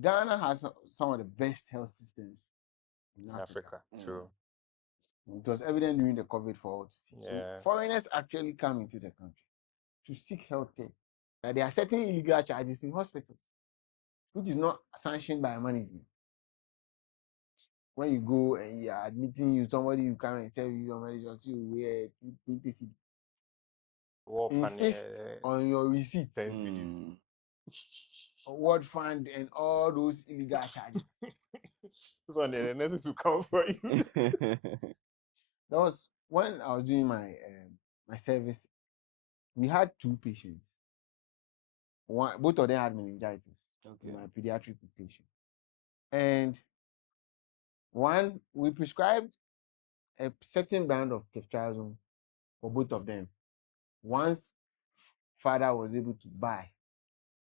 Ghana has some of the best health systems in In Africa. Africa, true. It was evident during the COVID for all to see. So Yeah. foreigners actually come into the country to seek healthcare. There are certain illegal charges in hospitals, which is not sanctioned by management. When you go and you are admitting you, somebody will come and tell you your medication you wear 20 cedi. Insist on your receipt, 10 cities. World Fund, and all those illegal charges. This one, the nurses will come for you. That was when I was doing my service. We had two patients. Both of them had meningitis. Okay. My pediatric patient, and one we prescribed a certain brand of ceftriaxone for both of them. Once father was able to buy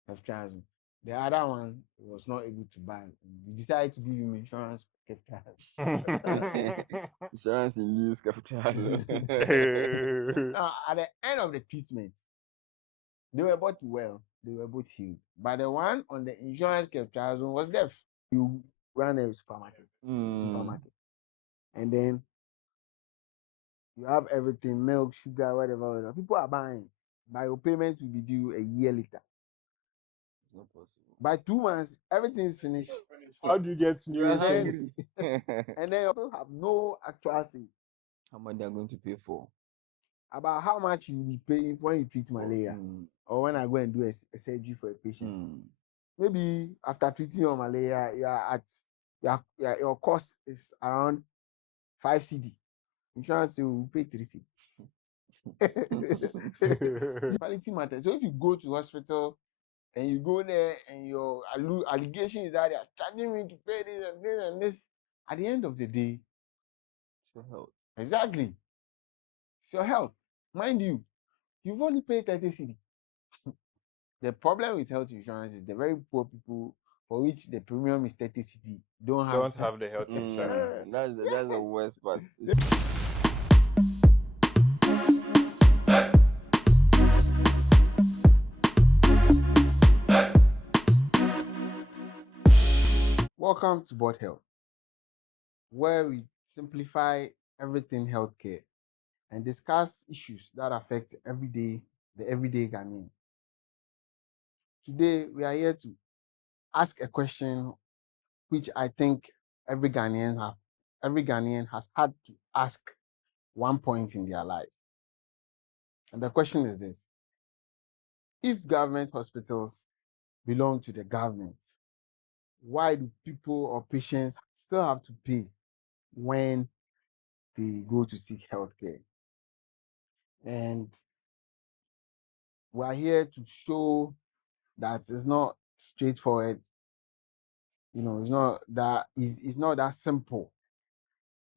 ceftriaxone, the other one was not able to buy. We decided to give him insurance ceftriaxone. Insurance induced ceftriaxone. Now, at the end of the treatment, they were both well. They were both healed. But the one on the insurance ceftriaxone was deaf. You ran a supermarket, and then you have everything, milk, sugar, whatever. People are buying. But your payment will be due a year later. Not possible. By 2 months, everything is finished. How do you get new things? And then you also have no actual say how much they are going to pay for. About how much you will be paying when you treat malaria, or when I go and do a surgery for a patient. Maybe after treating your malaria, your cost is around 5 cedi. Insurance will pay 3 cedi. Quality matters. So if you go to hospital and you go there and your allegation is that they are charging me to pay this and this and this, at the end of the day, it's your health. Exactly. It's your health. Mind you, you've only paid 30 cedi. The problem with health insurance is the very poor people for which the premium is 30 cedi don't have the health insurance. That's the worst part. Welcome to B.O.D Health, where we simplify everything healthcare and discuss issues that affect the everyday Ghanaian. Today, we are here to ask a question which I think every Ghanaian has had to ask one point in their life. And the question is this: if government hospitals belong to the government, why do people or patients still have to pay when they go to seek healthcare? And we're here to show that it's not straightforward. It's not that simple.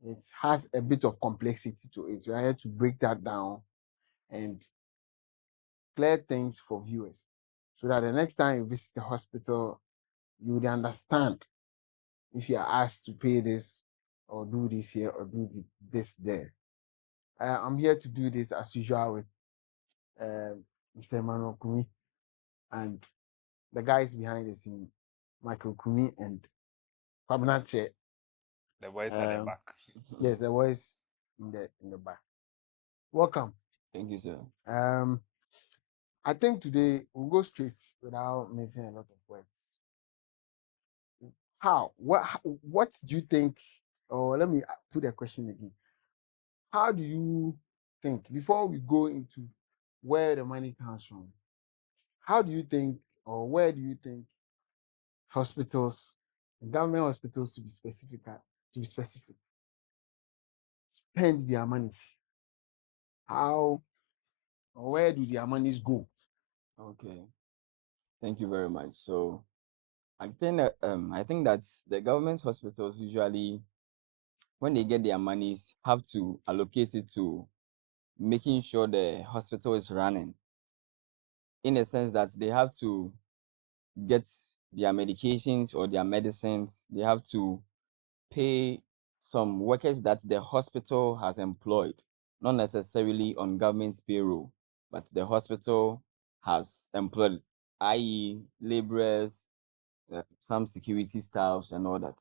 It has a bit of complexity to it. We're here to break that down and clear things for viewers so that the next time you visit the hospital, you would understand if you are asked to pay this or do this here or do this there. I'm here to do this as usual with Mr. Emmanuel Kumi and the guys behind the scene, Michael Kumi and Pabnache. The boys at the back. Yes, the boys in the back. Welcome. Thank you, sir. I think today we'll go straight without missing a lot of words. How? What do you think? Or let me put the question again. How do you think, before we go into where the money comes from, how do you think, or where do you think hospitals, government hospitals to be specific, spend their money? How or where do their monies go? Okay. Thank you very much. So I think that the government hospitals usually, when they get their monies, have to allocate it to making sure the hospital is running. In a sense that they have to get their medications or their medicines, they have to pay some workers that the hospital has employed, not necessarily on government payroll, but the hospital has employed, i.e., laborers, some security staffs and all that.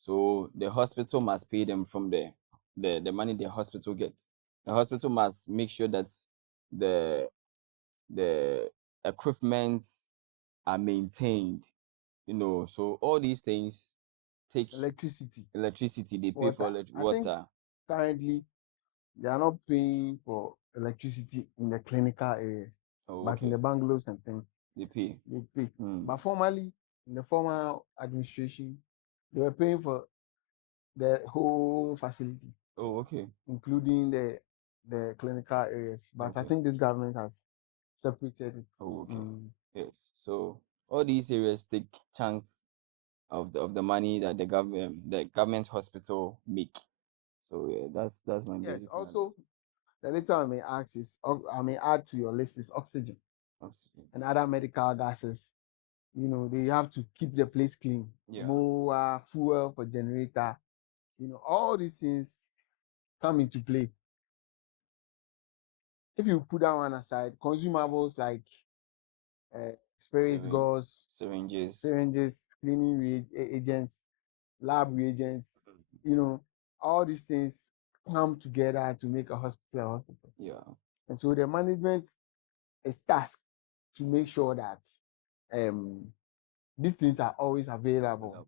So the hospital must pay them from the money the hospital gets. The hospital must make sure that the the equipment are maintained, so all these things take Electricity, they pay for water. I think water. currently they are not paying for electricity in the clinical areas, Oh, but in okay. the bungalows and things, They pay. they pay. Hmm. But formerly, in the former administration, they were paying for the whole facility, Oh, okay. including the clinical areas. But I Okay. think this government has separated it. Oh, okay. Mm. Yes. So all these areas take chunks of the money that the government hospital make. So yeah, that's my Yes. basic knowledge. Also, the little I may ask is, I may add to your list is oxygen Oxygen. and other medical gases. They have to keep the place clean. Yeah. More fuel for generator. All these things come into play. If you put that one aside, consumables like spirit gauze, Syringes. syringes, cleaning agents, lab reagents, all these things come together to make a hospital a hospital. Yeah. And so the management is tasked to make sure that um, these things are always available.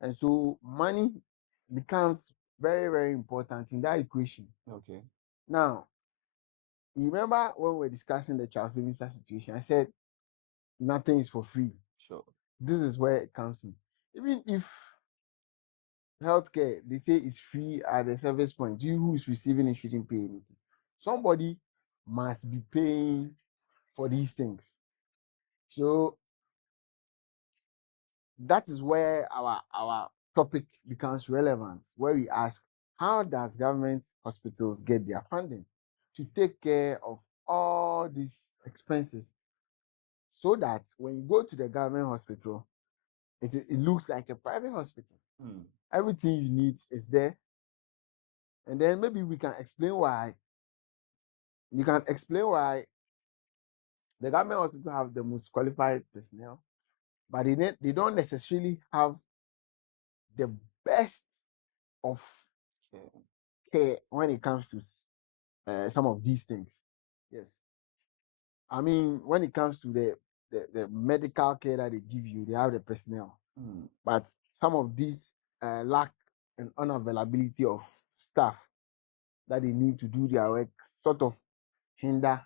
And so money becomes very, very important in that equation. Okay. Now, you remember when we were discussing the child savings situation, I said nothing is for free. Sure. This is where it comes in. Even if healthcare, they say is free at the service point, you who is receiving it shouldn't pay anything. Somebody must be paying for these things. So that is where our topic becomes relevant, where we ask, how does government hospitals get their funding to take care of all these expenses, so that when you go to the government hospital, it looks like a private hospital. Hmm. Everything you need is there. And then maybe we can explain why. You can explain why the government hospital have the most qualified personnel, but they don't necessarily have the best of Okay. care when it comes to some of these things. Yes. I mean, when it comes to the medical care that they give you, they have the personnel. Hmm. But some of these lack and unavailability of staff that they need to do their work sort of hinder,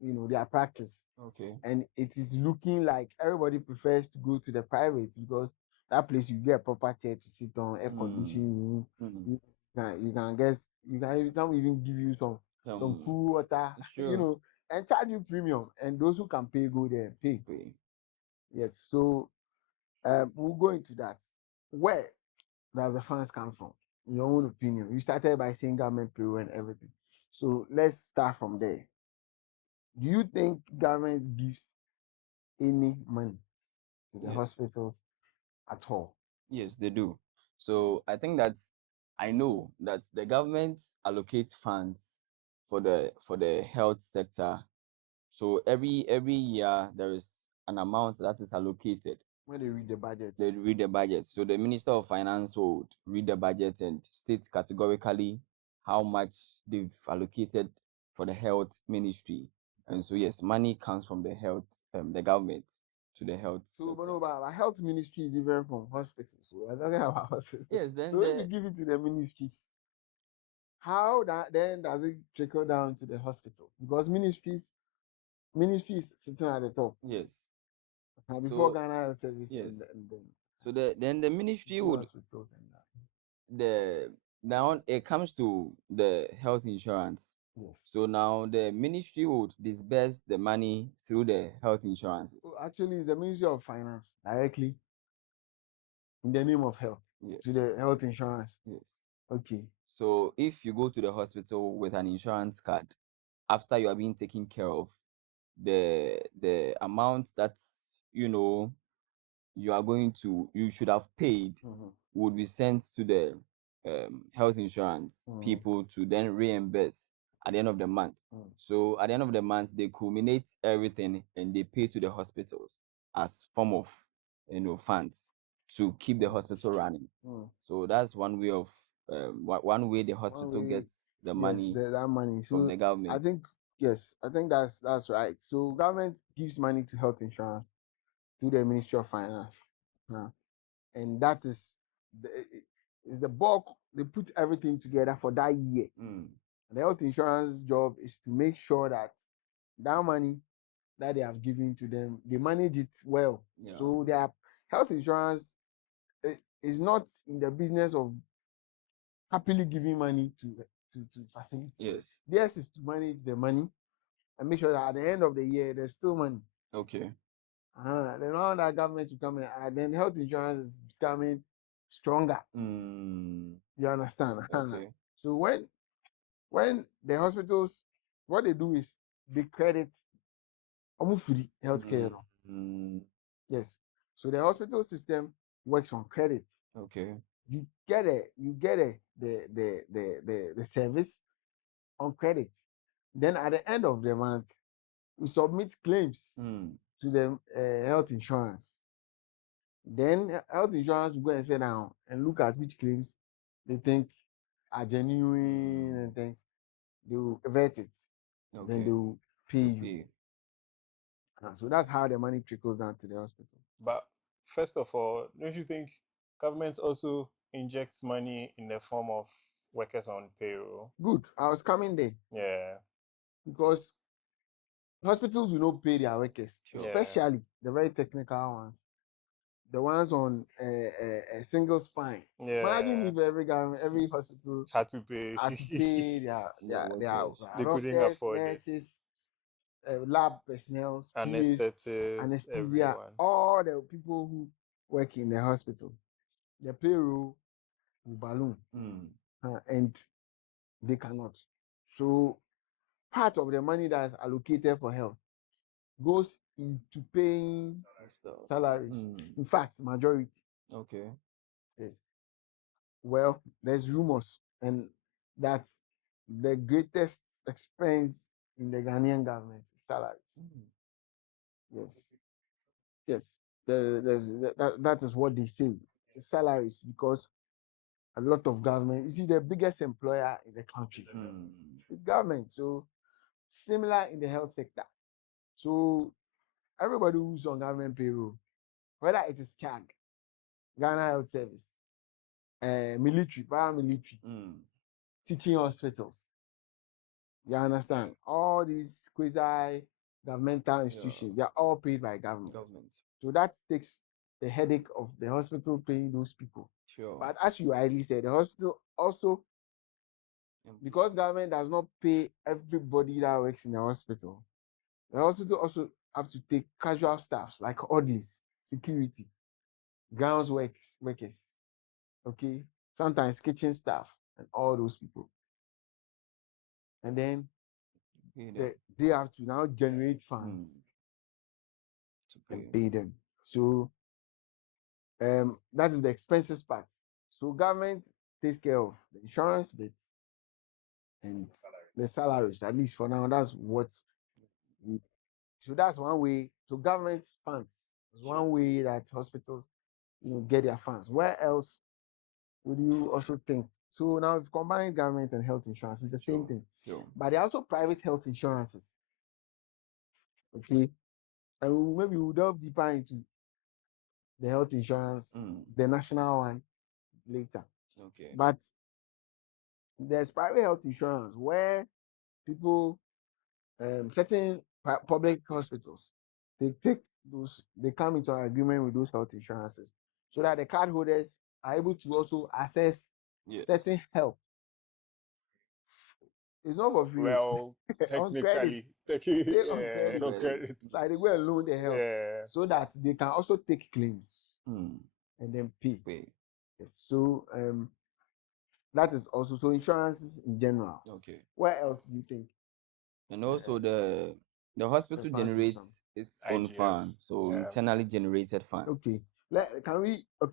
their practice. Okay. And it is looking like everybody prefers to go to the private, because that place you get a proper chair to sit on, air conditioning. Hmm. You can guess you can even give you some cool water, It's true. and charge you premium. And those who can pay go there and pay. Pay. Yes. So we'll go into that. Where does the funds come from? In your own opinion, you started by saying government payroll and everything. So let's start from there. Do you think government gives any money to the Yeah. hospitals at all? Yes, they do. So I know that the government allocates funds for the health sector. So every year there is an amount that is allocated. When they read the budget. They read the budget. So the Minister of Finance would read the budget and state categorically how much they've allocated for the health ministry. And so yes, money comes from the government to the health So, but sector. no, but our health ministry is different from hospitals. So we're talking about hospitals. Yes, then So if you give it to the ministries, how that then does it trickle down to the hospitals? Because ministries sitting at the top. yes. Before So Ghana Health Service, yes. and then So the ministry two would hospitals and that. the now it comes to the health insurance. Yes. So now the ministry would disburse the money through the health insurances. So actually, it's the Ministry of Finance directly in the name of health Yes. to the health insurance. Yes. Okay. So if you go to the hospital with an insurance card, after you are being taken care of, the amount that you should have paid would be sent to the health insurance people to then reimburse at the end of the month. So at the end of the month, they culminate everything and they pay to the hospitals as form of funds to keep the hospital running. So that's one way of one way the hospital way, gets the yes, money that money from so the government. I think that's right. So government gives money to health insurance through the Ministry of Finance, and that is the bulk. They put everything together for that year. The health insurance job is to make sure that that money that they have given to them, they manage it well. Yeah. So their health insurance is not in the business of happily giving money to facilities. Yes. Theirs is to manage the money and make sure that at the end of the year there's still money. Okay. Then all that government will come in, and then health insurance is becoming stronger. You understand? Okay. So when the hospitals, what they do is they credit almost free healthcare. Yes. So the hospital system works on credit. Okay. You get the service on credit. Then at the end of the month, we submit claims to the health insurance. Then health insurance will go and sit down and look at which claims they think are genuine and things. They will vet it. Okay. Then they will pay you. So that's how the money trickles down to the hospital. But first of all, don't you think government also injects money in the form of workers on payroll? Good. I was coming there. Yeah. Because hospitals will not pay their workers, especially the very technical ones. The ones on a single spine. Yeah. Imagine if every hospital Had to pay. their They couldn't doctors, afford nurses, lab personnel, anesthetists, anesthesia, everyone. all the people who work in the hospital. The payroll will balloon, and they cannot. So part of the money that is allocated for health goes into paying salaries. In fact, majority. Okay. Yes. Well, there's rumors and that the greatest expense in the Ghanaian government is salaries. Yes. Yes. That is what they say. Salaries, because a lot of government, you see, the biggest employer in the country is government. So similar in the health sector. So everybody who's on government payroll, whether it is CHAG, Ghana Health Service, military, paramilitary, teaching hospitals. You understand? All these quasi governmental institutions, they are all paid by government. So that takes the headache of the hospital paying those people. Sure. But as you rightly said, the hospital also, because government does not pay everybody that works in the hospital also have to take casual staffs like audits, security, grounds workers, okay, sometimes kitchen staff and all those people. And then they have to now generate funds to pay them. So that is the expenses part. So government takes care of the insurance bit and the salaries, at least for now. That's what so that's one way. So government funds is one way that hospitals get their funds. Where else would you also think? So now if combine government and health insurance, it's the same thing. But there are also private health insurances. Okay. And maybe we'll delve deeper into the health insurance, the national one later. Okay. But there's private health insurance where people, certain public hospitals, they come into an agreement with those health insurances so that the card holders are able to also access certain help. It's not for free. Well, On technically, credit. no credit. It's like they go and loan the help so that they can also take claims and then pay. Yes. So that is also so insurances in general. Okay. Where else do you think? And also the hospital generates its own IGF. fund, so internally generated funds. Okay.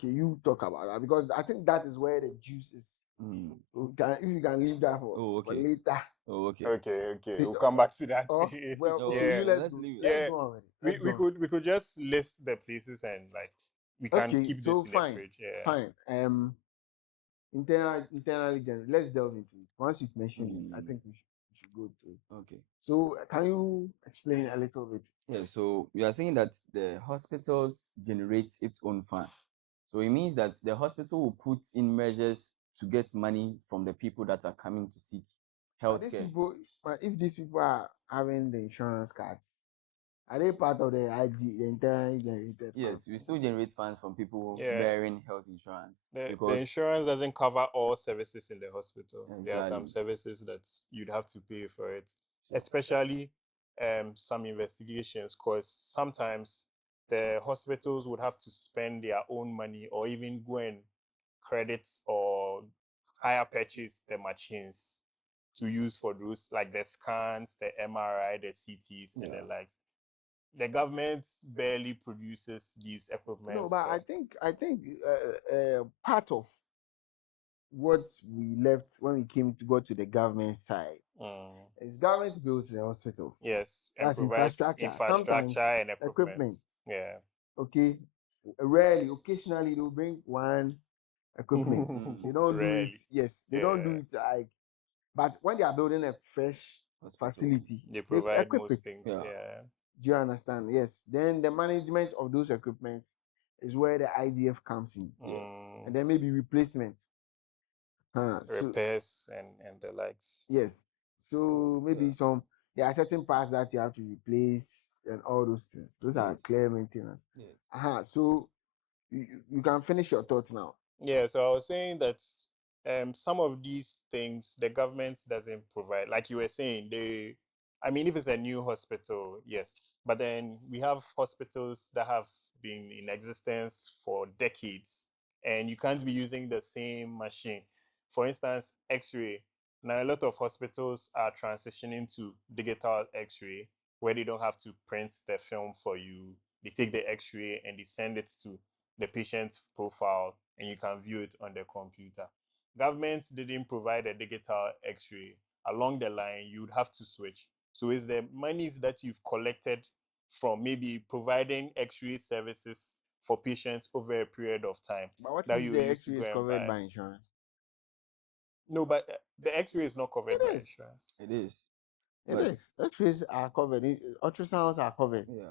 You talk about that because I think that is where the juice is. If you can leave that for later. Okay. We'll come back to that. Let's leave it. We could just list the places and like we can Okay, keep so this in the fine, fridge. Yeah. fine. Internally, then let's delve into it. Once you've mentioned it, I think we should go to it. Okay. So, can you explain a little bit? Yeah, so you are saying that the hospitals generate its own fund. So it means that the hospital will put in measures to get money from the people that are coming to seek But these healthcare. people, if these people are having the insurance cards, are they part of the the internally generated Yes, funds? we still generate funds from people Yeah. bearing health insurance The because insurance doesn't cover all services in the hospital. There are some exactly. services that you'd have to pay for it, Sure. especially some investigations, because sometimes the hospitals would have to spend their own money or even go and credit or hire purchase the machines to use for those, like the scans, the MRI, the CTs, and the Yeah. likes. The government barely produces these No, equipments but for. I think part of what we left when we came to go to the government side is government builds the hospitals. Yes, and That's provides infrastructure. Sometimes infrastructure and equipment. equipment. Yeah. Okay, rarely, occasionally they'll bring one equipment. They don't do it. Rarely. Yes, they don't do it like. But when they are building a fresh Hospital. facility, They they provide equip it. most things. Yeah. Yeah. Do you understand? Yes. Then the management of those equipments is where the IDF comes in, and then maybe replacement. So Repairs and the likes. yes. So maybe Yeah. there are certain parts that you have to replace and all those things. Those are Yes. clear maintenance. Yes. So you can finish your thoughts now. Yeah, so I was saying that some of these things the government doesn't provide. Like you were saying, I mean, if it's a new hospital, yes, but then we have hospitals that have been in existence for decades, and you can't be using the same machine. For instance, X-ray. Now, a lot of hospitals are transitioning to digital X-ray, where they don't have to print the film for you. They take the X-ray and they send it to the patient's profile and you can view it on the computer. Government didn't provide a digital X-ray. Along the line, you would have to switch. So it's the monies that you've collected from maybe providing X-ray services for patients over a period of time But what that if you the use to X-ray go is and covered buy. by insurance? No, but the X-ray is not covered It by is. insurance. It is. It But is. X-rays are covered. Ultrasounds are covered. yeah,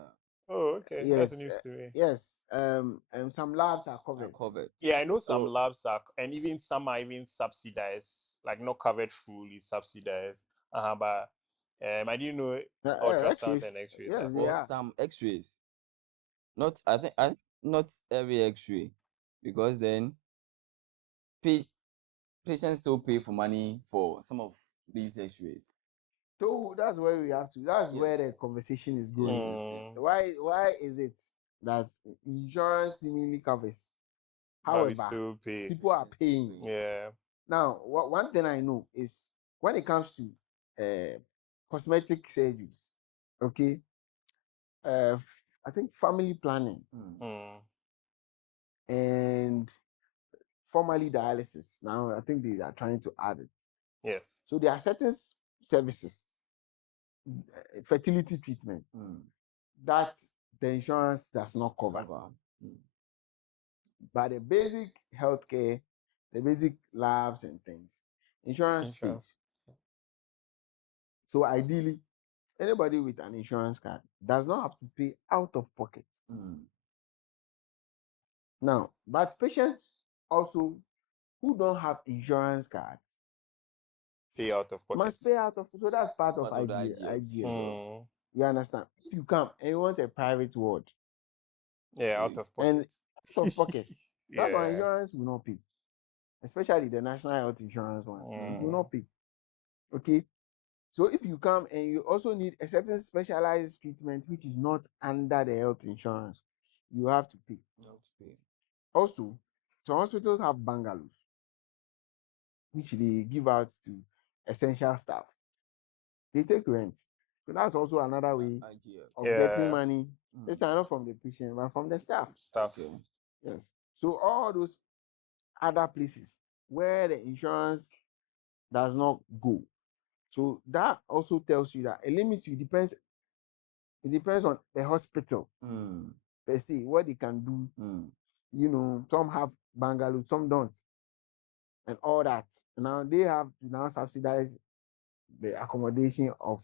Oh, okay. That's Yes. news to me. Yes. And some labs are are covered. covered. Yeah, I know some So labs are, and even some are even subsidized, like not covered fully, subsidized. But I didn't know ultrasounds X-rays. and X-rays Yes, are they for covered. are. some X-rays, not I think not every X-ray, because then pa- patients still pay for money for some of these X-rays. So that's where we have to. That's where Yes. the conversation is Yes. going. Yes. Why is it that insurance seemingly covers? But we However, still pay. people are paying. Yeah. Now, one thing I know is when it comes to cosmetic surgeries, okay, I think family planning Mm. and formally dialysis. Now, I think they are trying to add it. Yes. So there are certain services, fertility treatment, that the insurance does not cover. But the basic healthcare, the basic labs and things, insurance pays. Insurance. So ideally, anybody with an insurance card does not have to pay out of pocket. Now, but patients also who don't have insurance cards Pay out of pocket. must pay out of. So that's part of Part of the IGF. IGF. Sure. Mm. You understand? If you come and you want a private ward Yeah, out Pay. of and pocket. out of pocket, that one Yeah. insurance will not pay. Especially the national health insurance one, it will Mm. not pay. Okay. So if you come and you also need a certain specialized treatment which is not under the health insurance, you have to pay. You have to pay. Also, some hospitals have bungalows which they give out to essential staff. They take rent. So that's also another way IGF. of getting Yeah. money. This time not from the patient, but from the staff. Stuff. Okay. Yes. So all those other places where the insurance does not go. So that also tells you that it limits you. It depends on the hospital per se, what they can do some have bungalow, some don't, and all that. Now they have to now subsidize the accommodation of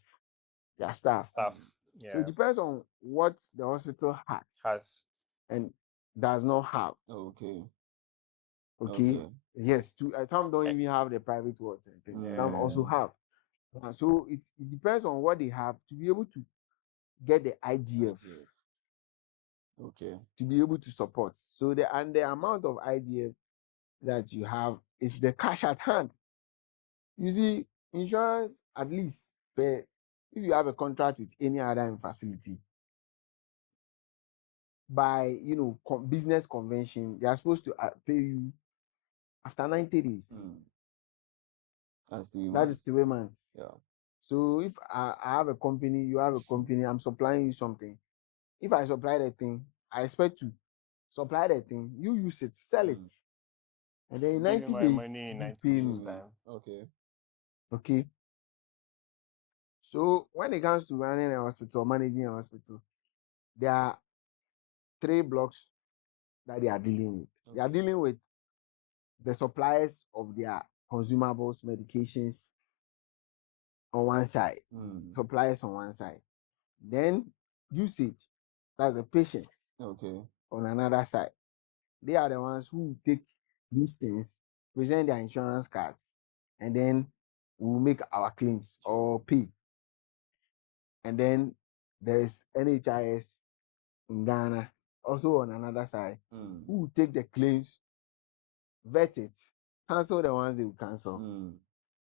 their staff. Stuff. So it Yeah. depends on what the hospital Has. and does not have. Okay. Okay. Okay. Yes, some don't even have the private wards and things. Some Yeah. also have. So it depends on what they have to be able to get the IGF Okay. to be able to support. So the amount of IGF that you have is the cash at hand. You see, insurance, at least if you have a contract with any other facility, by business convention, they are supposed to pay you after 90 days. That's 3 That is months. 3 months. Yeah. So if I have a company, you have a company, I'm supplying you something. If I supply the thing, I expect to supply the thing, you use it, sell it, and then in Give 90 you my days, money in you 90 pay days me. time. Okay. Okay. So when it comes to running a hospital, managing a hospital, there are 3 blocks that they are dealing with. They are Okay. dealing with the suppliers of their consumables, medications on one side, suppliers on one side. Then usage, that's the patient Okay. on another side. They are the ones who take these things, present their insurance cards, and then we'll make our claims or pay. And then there is NHIS in Ghana, also on another side, who will take the claims, vet it, cancel the ones they will cancel, and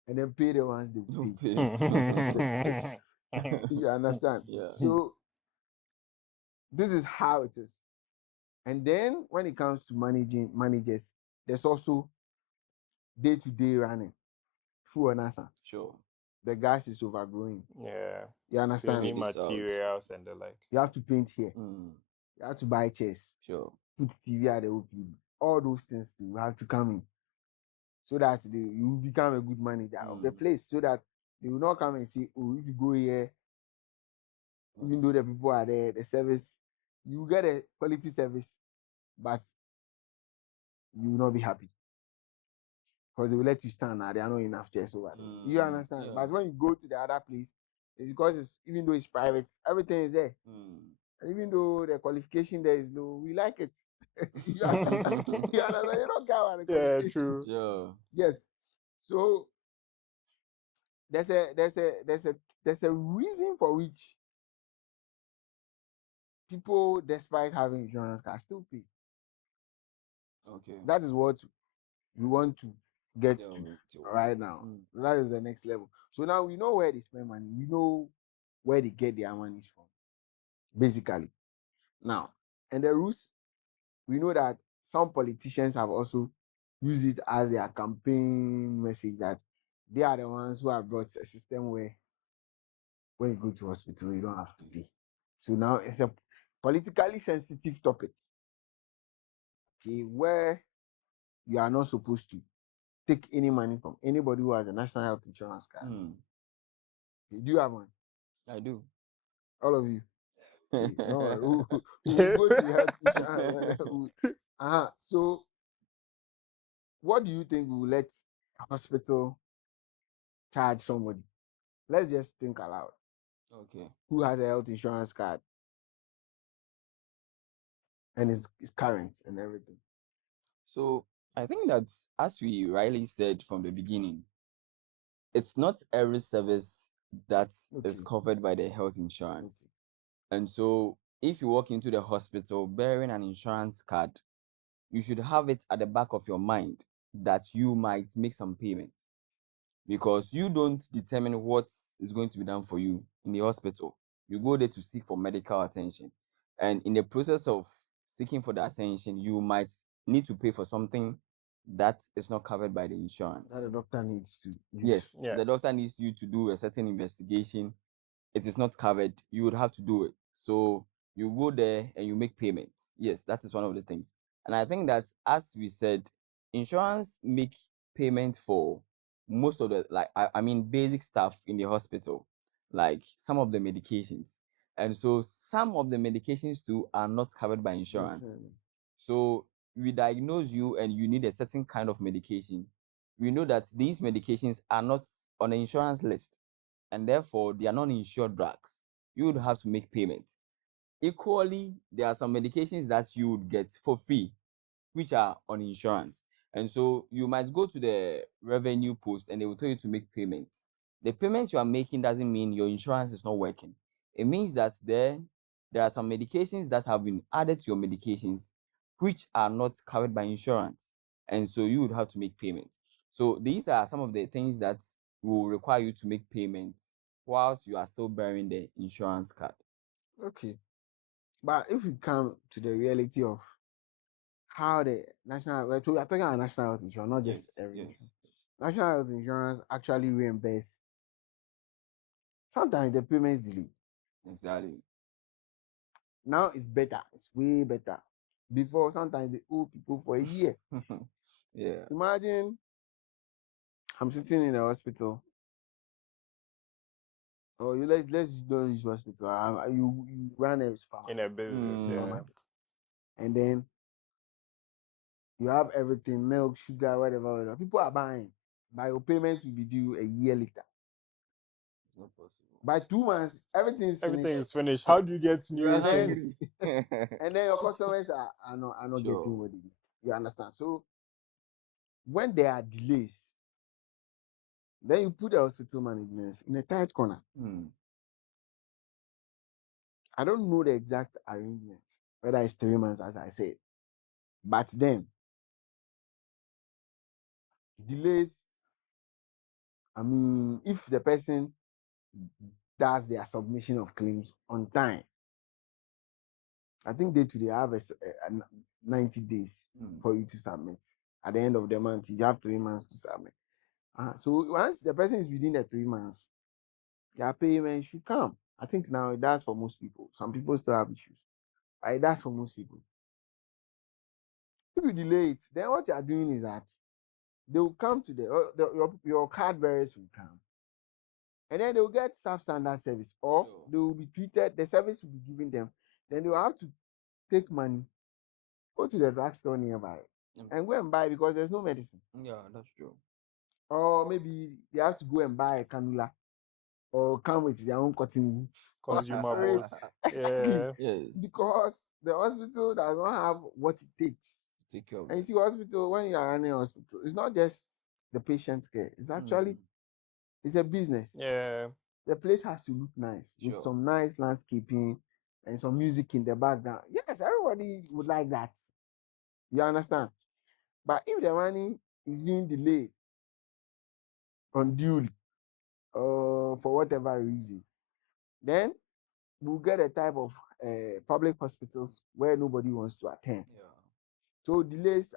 then pay the ones they will pay. You understand? Yeah. So this is how it is. And then when it comes to managing managers, there's also day-to-day running through an answer. Sure. The gas is overgrowing. Yeah. You understand? Cleaning It's out. materials and the like. You have to paint here. You have to buy chairs. Sure. Put TV at the OPD. All those things you have to come in so that you become a good manager of the place. So that they will not come and say, oh, if you go here, even though the people are there, the service, you get a quality service, but you will not be happy. Because they will let you stand now. There are not enough chairs over there. You understand? Yeah. But when you go to the other place, it's because even though it's private, everything is there. Even though the qualification there is low, we like it. You understand? You understand? You don't care about the Yeah, qualification. true. Yeah. Yes. So there's a reason for which people, despite having insurance, can still pay. Okay. That is what we want to get Delve to into. right now. That is the next level. So now we know where they spend money. We know where they get their money from, basically. Now, and the rules, we know that some politicians have also used it as their campaign message that they are the ones who have brought a system where when you go to hospital, you don't have to pay. So now it's a politically sensitive topic, okay, where you are not supposed to take any money from anybody who has a national health insurance card. Okay, do you have one? I do. All of you? Okay, no, we'll go to health insurance. So, what do you think will let a hospital charge somebody? Let's just think aloud. Okay. Who has a health insurance card and is current and everything? So I think that, as we rightly said from the beginning, it's not every service that is covered by the health insurance. And so if you walk into the hospital bearing an insurance card, you should have it at the back of your mind that you might make some payment, because you don't determine what is going to be done for you in the hospital. You go there to seek for medical attention, and in the process of seeking for the attention, you might need to pay for something that is not covered by the insurance. That the doctor needs to use. Yes, the doctor needs you to do a certain investigation. It is not covered, you would have to do it. So you go there and you make payments. Yes, that is one of the things. And I think that, as we said, insurance make payment for most of the, like, I mean basic stuff in the hospital, like some of the medications. And so some of the medications too are not covered by insurance. So we diagnose you and you need a certain kind of medication, we know that these medications are not on the insurance list and therefore they are non-insured drugs. You would have to make payment. Equally, there are some medications that you would get for free, which are on insurance. And so you might go to the revenue post and they will tell you to make payment. The payments you are making doesn't mean your insurance is not working. It means that there are some medications that have been added to your medications which are not covered by insurance. And so you would have to make payment. So these are some of the things that will require you to make payments whilst you are still bearing the insurance card. Okay. But if we come to the reality of how the so we are talking about national health insurance, not just every insurance. National health insurance actually reimburse. Sometimes the payments delay. Exactly. Now it's better. It's way better. Before, sometimes they owe people for a year. Yeah. Imagine I'm sitting in the hospital. Or let's don't use hospital. You run a supermarket. In a business, yeah. Supermarket. And then you have everything, milk, sugar, whatever. People are buying. But your payment will be due a year later. Not possible. By 2 months, everything is finished. Everything is finished. How do you get new And then, things? and then your customers are not Sure. getting what they need. You understand? So when there are delays, then you put the hospital management in a tight corner. I don't know the exact arrangement, whether it's 3 months, as I said. But then, delays, I mean, if the person does their submission of claims on time, I think day to day have a 90 days for you to submit. At the end of the month, you have 3 months to submit. So once the person is within the 3 months, their payment should come. I think now it does for most people. Some people still have issues, but it does for most people. If you delay it, then what you are doing is that they will come to your card bearers will come, and then they will get substandard service, or they will be treated. The service will be given them. Then they will have to take money, go to the drugstore nearby, and go and buy because there's no medicine. Yeah, that's true. Or maybe they have to go and buy a cannula, or come with their own cotton Consumables. exactly. Yeah. Yes. Because the hospital does not have what it takes. Take care of And you it. see, hospital, when you are running a hospital, it's not just the patient care. It's actually it's a business. Yeah. The place has to look nice with Sure. some nice landscaping and some music in the background. Yes, everybody would like that. You understand? But if the money is being delayed unduly, for whatever reason, then we'll get a type of public hospitals where nobody wants to attend. Yeah. So delays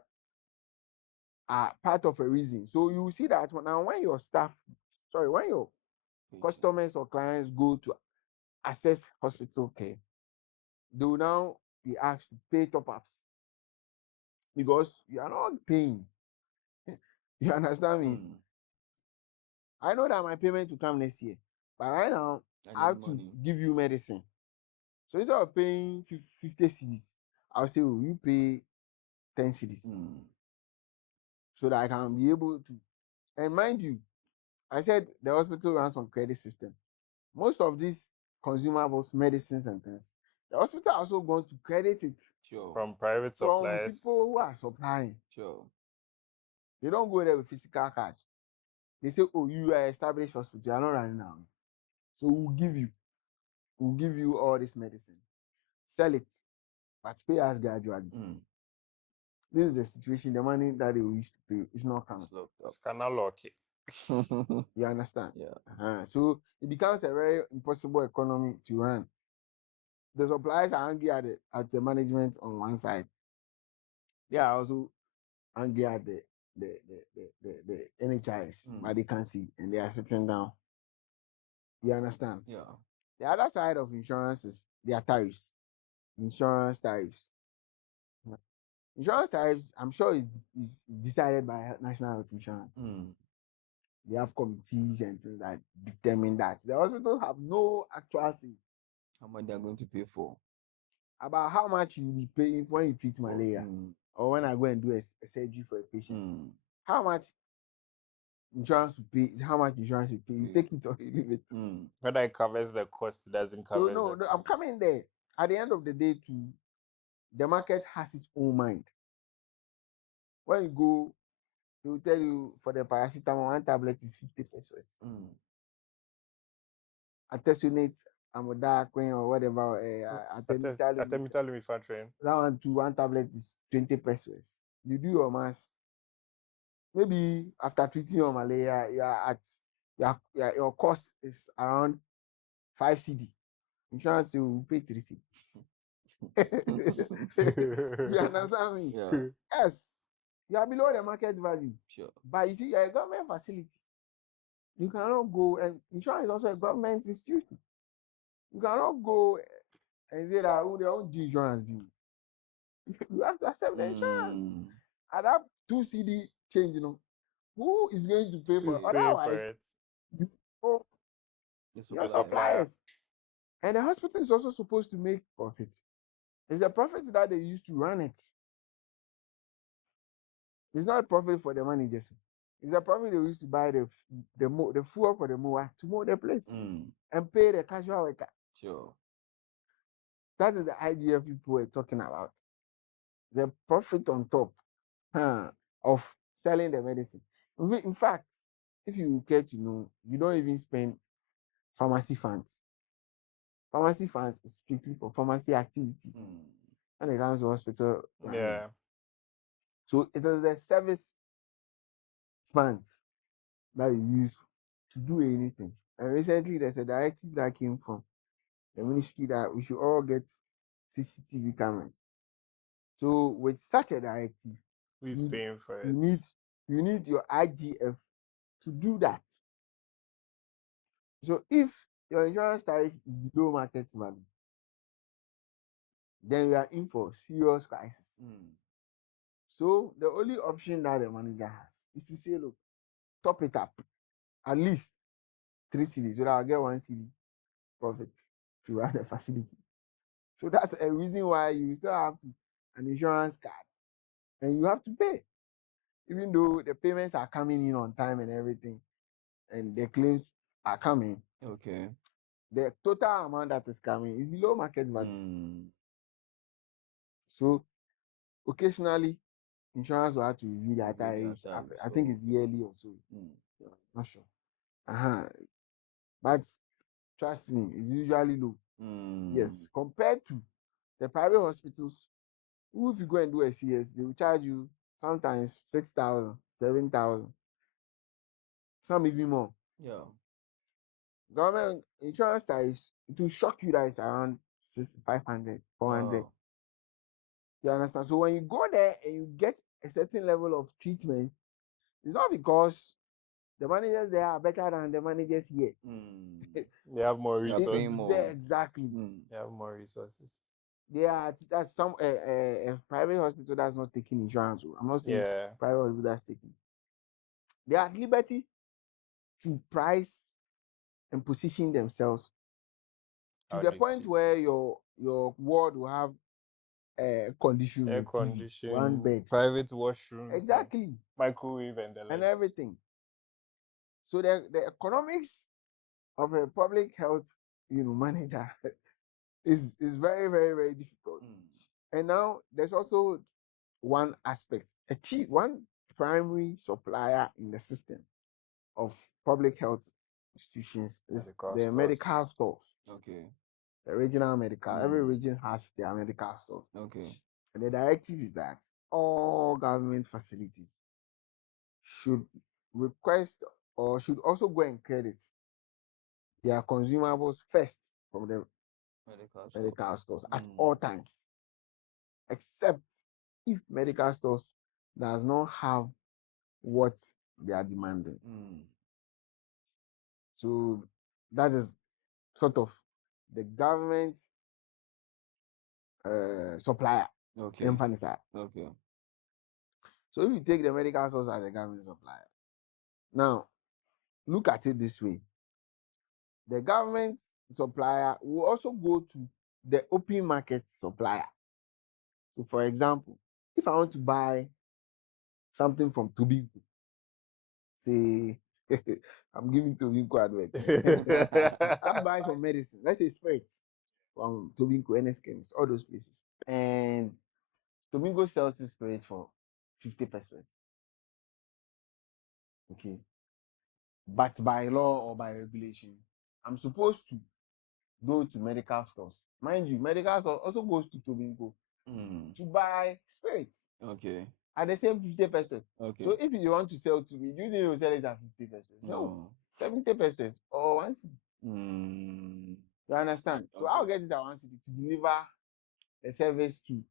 are part of a reason. So you will see that now when your when your customers or clients go to access hospital care, they will now be asked to pay top-ups because you are not paying. You understand me? I know that my payment will come next year, but right now I have to give you medicine. So instead of paying 50 cedis, I'll say, oh, you pay 10 cedis so that I can be able to. And mind you, I said the hospital runs on credit system. Most of these consumables, medicines, and things, the hospital also going to credit it From private from suppliers. people who are supplying. Sure. They don't go there with physical cash. They say, oh, you are established hospital, you are not running now. So we'll give you all this medicine. Sell it, but pay us gradually. This is the situation. The money that they used to pay is not coming. It's kind of lucky. You understand? Yeah. So it becomes a very impossible economy to run. The suppliers are angry at the management on one side. They are also angry at the NHIS, but they can't see and they are sitting down. You understand? Yeah. The other side of insurance is their tariffs. Insurance tariffs. Insurance tariffs, I'm sure is decided by National Health Insurance. They have committees and things that determine that. The hospitals have no actual say How much they are going to pay for? about how much you will be paying when you treat malaria. or when I go and do a surgery for a patient, how much insurance you pay is how much insurance you pay. You take it or you leave it. Whether it covers the cost, it doesn't So cover no, the I'm cost. coming there. At the end of the day, too, the market has its own mind. When you go, they will tell you for the paracetamol, one tablet is 50 pesos. Artesunate, amodiaquine, or whatever, Artemether lumefantrine. that one too, one tablet is 20 pesos. You do your math. Maybe after treating your malaria, your cost is around 5 CD. Insurance will pay 3 CD. You understand me? Yeah. Yes. You are below the market value. Sure. But you see, you're a government facility. You cannot go, and insurance is also a government institution. You cannot go and say that they don't do insurance. You have to accept the insurance. At that 2 CD change, who is going to pay for Who's it? paying for Otherwise, it? you owe The your supplier. suppliers. And the hospital is also supposed to make profit. It's the profit that they use to run it. It's not a profit for the managers. It's a profit they use to buy the fuel for the mower to mow the place and pay the casual worker. Sure. That is the idea people were talking about. The profit on top of selling the medicine. In fact, if you care to know, you don't even spend pharmacy funds. Pharmacy funds is strictly for pharmacy activities. When it comes to hospital, Yeah. So it is the service funds that you use to do anything. And recently, there's a directive that came from the ministry that we should all get CCTV cameras. So with such a directive, Who's paying for it? you need your IGF to do that. So if your insurance tariff is below market value, then you are in for serious crisis. So the only option that the manager has is to say, look, top it up at least 3 cities, so that I'll get 1 city profit to run the facility. So that's a reason why you still have an insurance card and you have to pay, even though the payments are coming in on time and everything, and the claims are coming. Okay. The total amount that is coming is below market value. So occasionally, insurance will have to review their tariffs. I think it's yearly or so. Not sure. But trust me, it's usually low. Yes, compared to the private hospitals, who if you go and do a CS, they will charge you sometimes 6,000, 7,000, some even more. Yeah. Government insurance tariffs, it will shock you that it's around 500, 400. You understand? So when you go there and you get a certain level of treatment, it's not because the managers there are better than the managers here. They have more They are paying resources. more. Exactly. They have more resources. That's some a private hospital that's not taking insurance. I'm not saying private hospital that's taking. They are at liberty to price and position themselves to the point where your ward will have air condition, Air with TV, condition, 1 bed, private washrooms, exactly, microwave and the likes. and everything. So the economics of a public health, manager is very, very, very difficult. And now there's also one aspect, one primary supplier in the system of public health institutions is the medical stores. Okay. The regional medical. Every region has their medical stores. Okay. And the directive is that all government facilities should request or should also go and credit their consumables first from the medical stores at all times, except if medical stores does not have what they are demanding. So that is sort of the government supplier. Okay. Emphasis. Okay. So if you take the medical stores as the government supplier, now look at it this way: the government supplier will also go to the open market supplier. So, for example, if I want to buy something from Tobinco, say I'm giving Tobinco advert. I'm buying some medicine, let's say spirits from Tobinco, NS Chemist, all those places. And Tobinco sells his spirit for 50%. Okay. But by law or by regulation, I'm supposed to go to medical stores. Mind you, medical stores also goes to Tobinco to buy spirits. Okay. At the same 50%. Okay. So if you want to sell to me, you need to sell it at 50%. No, 70% or 1 city. You understand? So Okay. I'll get it at 1 city to deliver the service to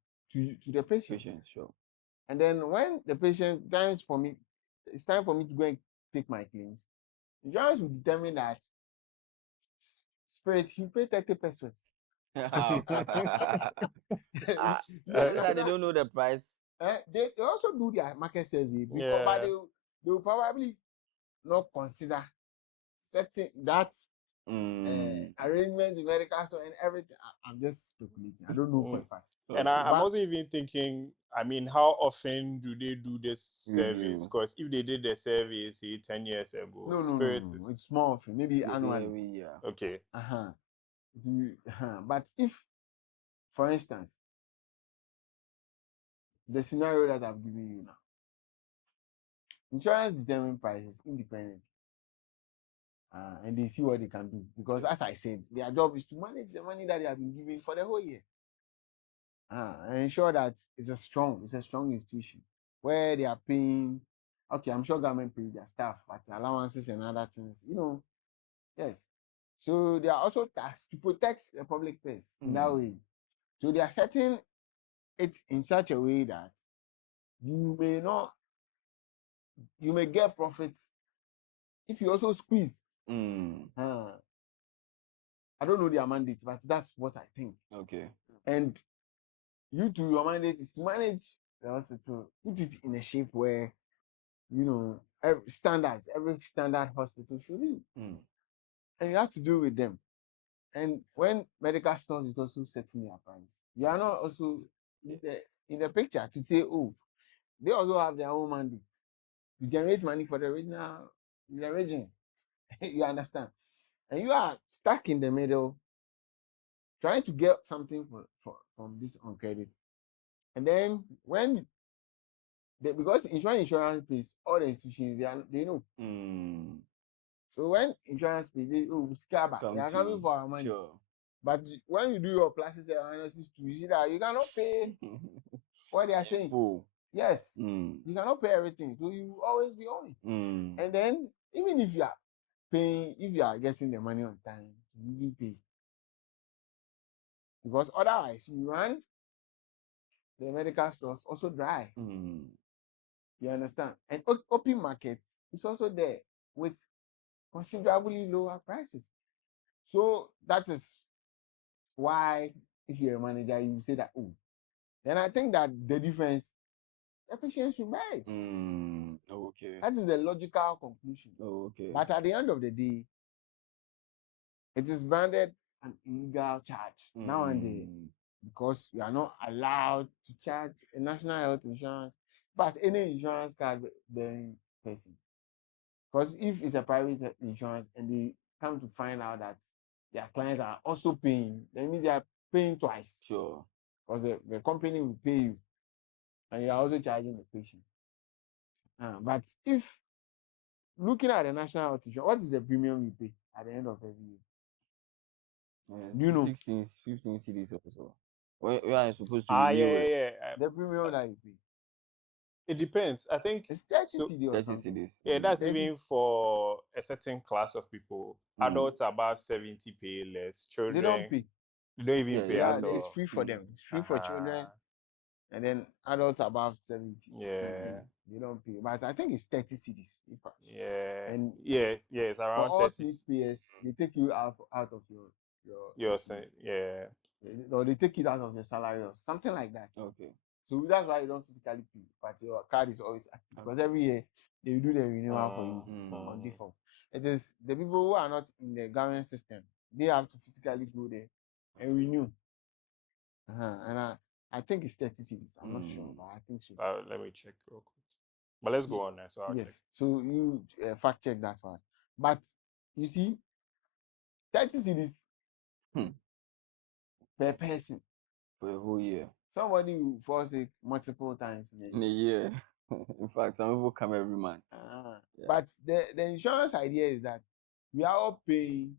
the patient. Patient, sure. And then when the patient it's time for me to go and take my claims. Insurance will determine that spirit you pay 30%. So that they don't know the price. They also do their market survey because, but Yeah. they will probably not consider setting that arrangement with medical store and everything. I'm just speculating. I don't know for a fact. And Okay. I'm But also even thinking, I mean, how often do they do this surveys? Review. Because if they did the survey, say 10 years ago, no, spirits is it's more often, maybe annually. Yeah. okay. But if, for instance, the scenario that I've given you now, insurance determine prices independently, and they see what they can do because, as I said, their job is to manage the money that they have been given for the whole year, and ensure that it's a strong institution where they are paying. Okay, I'm sure government pays their staff, but allowances and other things, yes. So they are also tasked to protect the public purse in that way. So they are setting it in such a way that you may get profits if you also squeeze. I don't know their mandate, but that's what I think. Okay. And your mandate is to manage the hospital, put it in a shape where every standard hospital should be. And you have to do with them. And when medical stores is also setting their price, you are not also in the picture to say, oh, they also have their own mandate to generate money for the region. You understand? And you are stuck in the middle, trying to get something from this on credit. And then because insurance pays all the institutions, they know. So when insurance pays, they are coming for our money. Sure. But when you do your pluses and minuses too, you see that you cannot pay what they are saying. Full. Yes, you cannot pay everything, so you always be owing. And then even if you are paying, if you are getting the money on time, you will pay. Because otherwise, you run the medical stores also dry. You understand? And open market is also there with considerably lower prices. So that is why, if you're a manager, you say that, oh, then I think that the difference, efficiency should bear it. Okay. That is the logical conclusion. Okay. But at the end of the day, it is branded an illegal charge now and then, because you are not allowed to charge a national health insurance, but any insurance card bearing person. Because if it's a private insurance and they come to find out that their clients are also paying, that means they are paying twice. Sure. Because the company will pay you and you are also charging the patient. But if looking at the national health insurance, what is the premium you pay at the end of every year? Do you know? 16, 15 CDs also. Where are you supposed to Yeah, renew it? yeah. The premium that you pay. It depends. I think It's 30 so. CD or 30 something. CDs. Yeah, that's 30. even for a certain class of people. Adults above 70 pay less. Children, They don't pay. they don't even Yeah, pay Yeah, at it's all. free for them. It's free for children, and then adults above 70. Yeah, They don't pay. But I think it's 30 CDs. yeah, And yeah. It's for around all 30. SNP payers, they take you out of your You're SNP. saying, yeah, Or they take it out of your salary or something like that. Okay. So that's why you don't physically pay, but your card is always active, because every year they do the renewal for you on default. It is the people who are not in the government system, they have to physically go there and renew. And I think it's 30 cities. I'm not sure, but I think so. Let me check real quick. But let's go on there. So I'll Yes. check. So you fact check that first. But you see, 30 cities per person. For a whole year. Somebody will fall sick multiple times In a year. In fact, some people come every month. Yeah. But the insurance idea is that we are all paying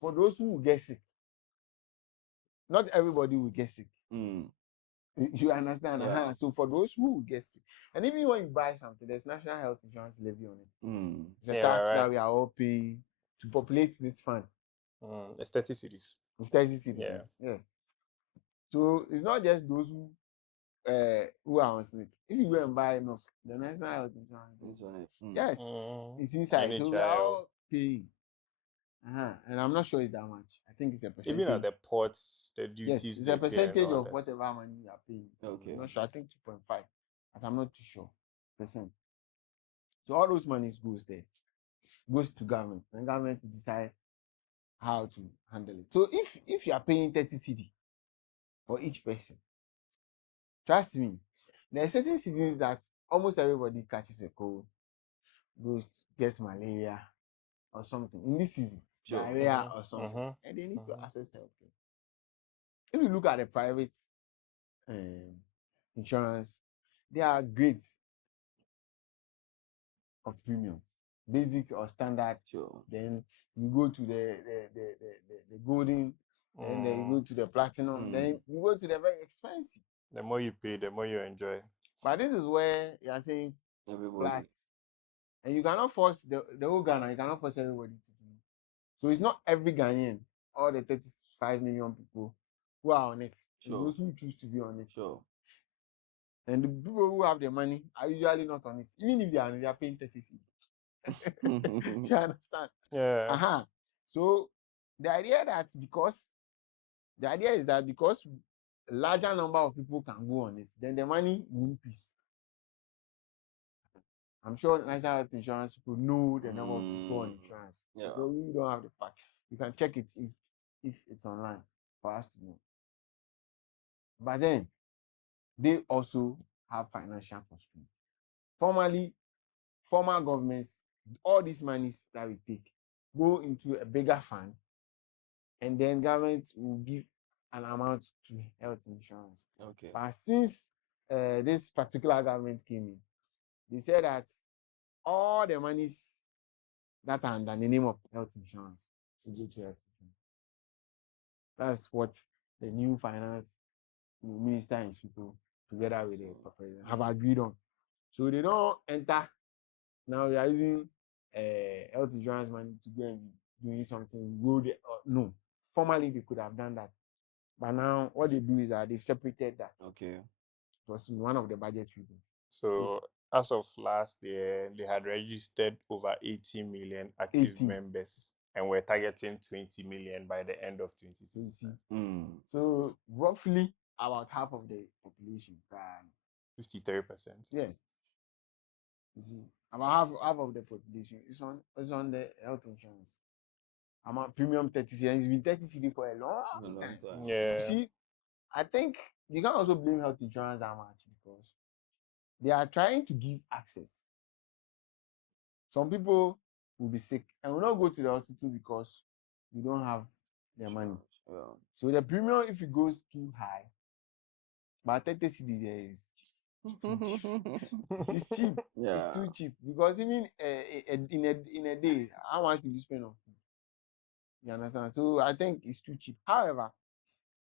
for those who will get sick. Not everybody will get sick. You understand? Yeah. So for those who will get sick, and even when you buy something, there's national health insurance levy on it. It's a tax that we are all paying to populate this fund. It's 30 cities. It's 30 cities. Yeah. So it's not just those who are on it. If you go and buy milk, the national health insurance is on it. Yes, it's inside. So we are all paying. And I'm not sure it's that much. I think it's a percentage. Even at the ports, the duties. Yes, it's a percentage of whatever money you are paying. Okay. I'm not sure. I think 2.5, but I'm not too sure percent. So all those monies goes there, goes to government, and government will decide how to handle it. So if you are paying 30 cedi for each person, trust me, there are certain seasons that almost everybody catches a cold, gets malaria or something in this season, diarrhea or something, and they need to access healthcare. If you look at the private insurance, there are grades of premiums, basic or standard. Then you go to the golden, and then you go to the platinum, then you go to the very expensive. The more you pay, the more you enjoy. But this is where you are saying flat, and you cannot force the whole Ghana. You cannot force everybody to do. So it's not every Ghanaian, all the 35 million people who are on it. Those who choose to be on it. And the people who have the money are usually not on it, even if they are paying 30 cedi. You understand? Yeah. So the idea is that because a larger number of people can go on it, then the money will increase. I'm sure national health insurance people know the number of people on insurance. Yeah. So we don't have the fact. You can check it if it's online for us to know. But then they also have financial constraints. Former governments, all these monies that we take go into a bigger fund, and then government will give an amount to health insurance. Okay. But since this particular government came in, they said that all the monies that are under the name of health insurance will go to health insurance. That's what the new finance minister and his people, together with the president, have agreed on. So they don't enter. Now we are using health insurance money to go and doing something good. No, formerly they could have done that, but now what they do is that they've separated that. Okay, it was one of the budget reasons. So as of last year, they had registered over 80 million active members, and we're targeting 20 million by the end of 2020. So roughly about half of the population, 53%. Yeah. You see, about half of the population is on the health insurance. I'm on premium 30 cedi, and it's been 30 cedi for a long time. Yeah. You see, I think you can also blame health insurance that much because they are trying to give access. Some people will be sick and will not go to the hospital because you don't have their money. So the premium, if it goes too high, but 30 cedi there is it's cheap. Yeah. It's too cheap because even in a day, how much do you spend on food? You understand? So I think it's too cheap. However,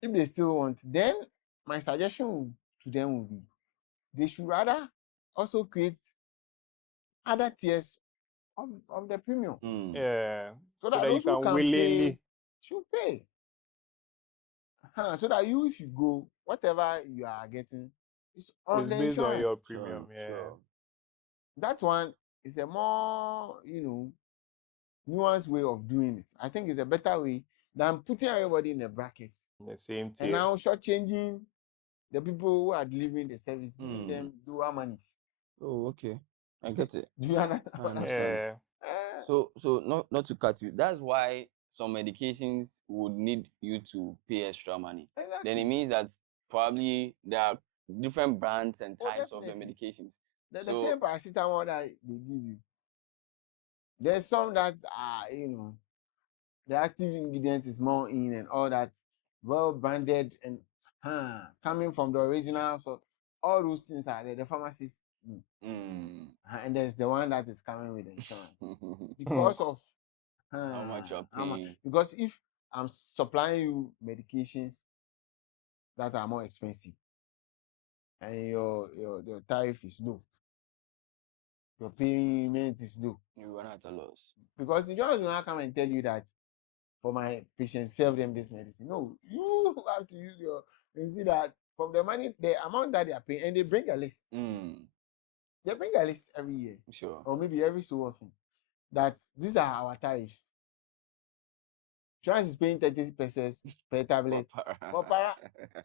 if they still want, then my suggestion to them would be they should rather also create other tiers of the premium. Yeah. So that you can willingly should pay. So that if you go, whatever you are getting is on the based insurance. on your premium. Sure. That one is a more, nuanced way of doing it. I think it's a better way than putting everybody in a bracket. The same tier. And now shortchanging the people who are delivering the service, giving them lower monies. Oh, okay. I get it. Do you understand? Yeah. So not to cut you. That's why some medications would need you to pay extra money. Exactly. Then it means that probably there are different brands and Oh, types of the definitely. medications. The So same paracetamol that they give you. There's some that are, the active ingredient is more in and all that, well branded and coming from the original. So all those things are there. The pharmacists do. And there's the one that is coming with the insurance because of how much you're paying. because if I'm supplying you medications that are more expensive and your tariff is low, your payment is low, You run at a loss. because insurance will not come and tell you that for my patients, sell them this medicine. No, you have to use you see that from the money, the amount that they are paying, and they bring a list. They bring a list every year. Sure. Or maybe every so often. That these are our tariffs. Insurance is paying 30 pesos per tablet. For para.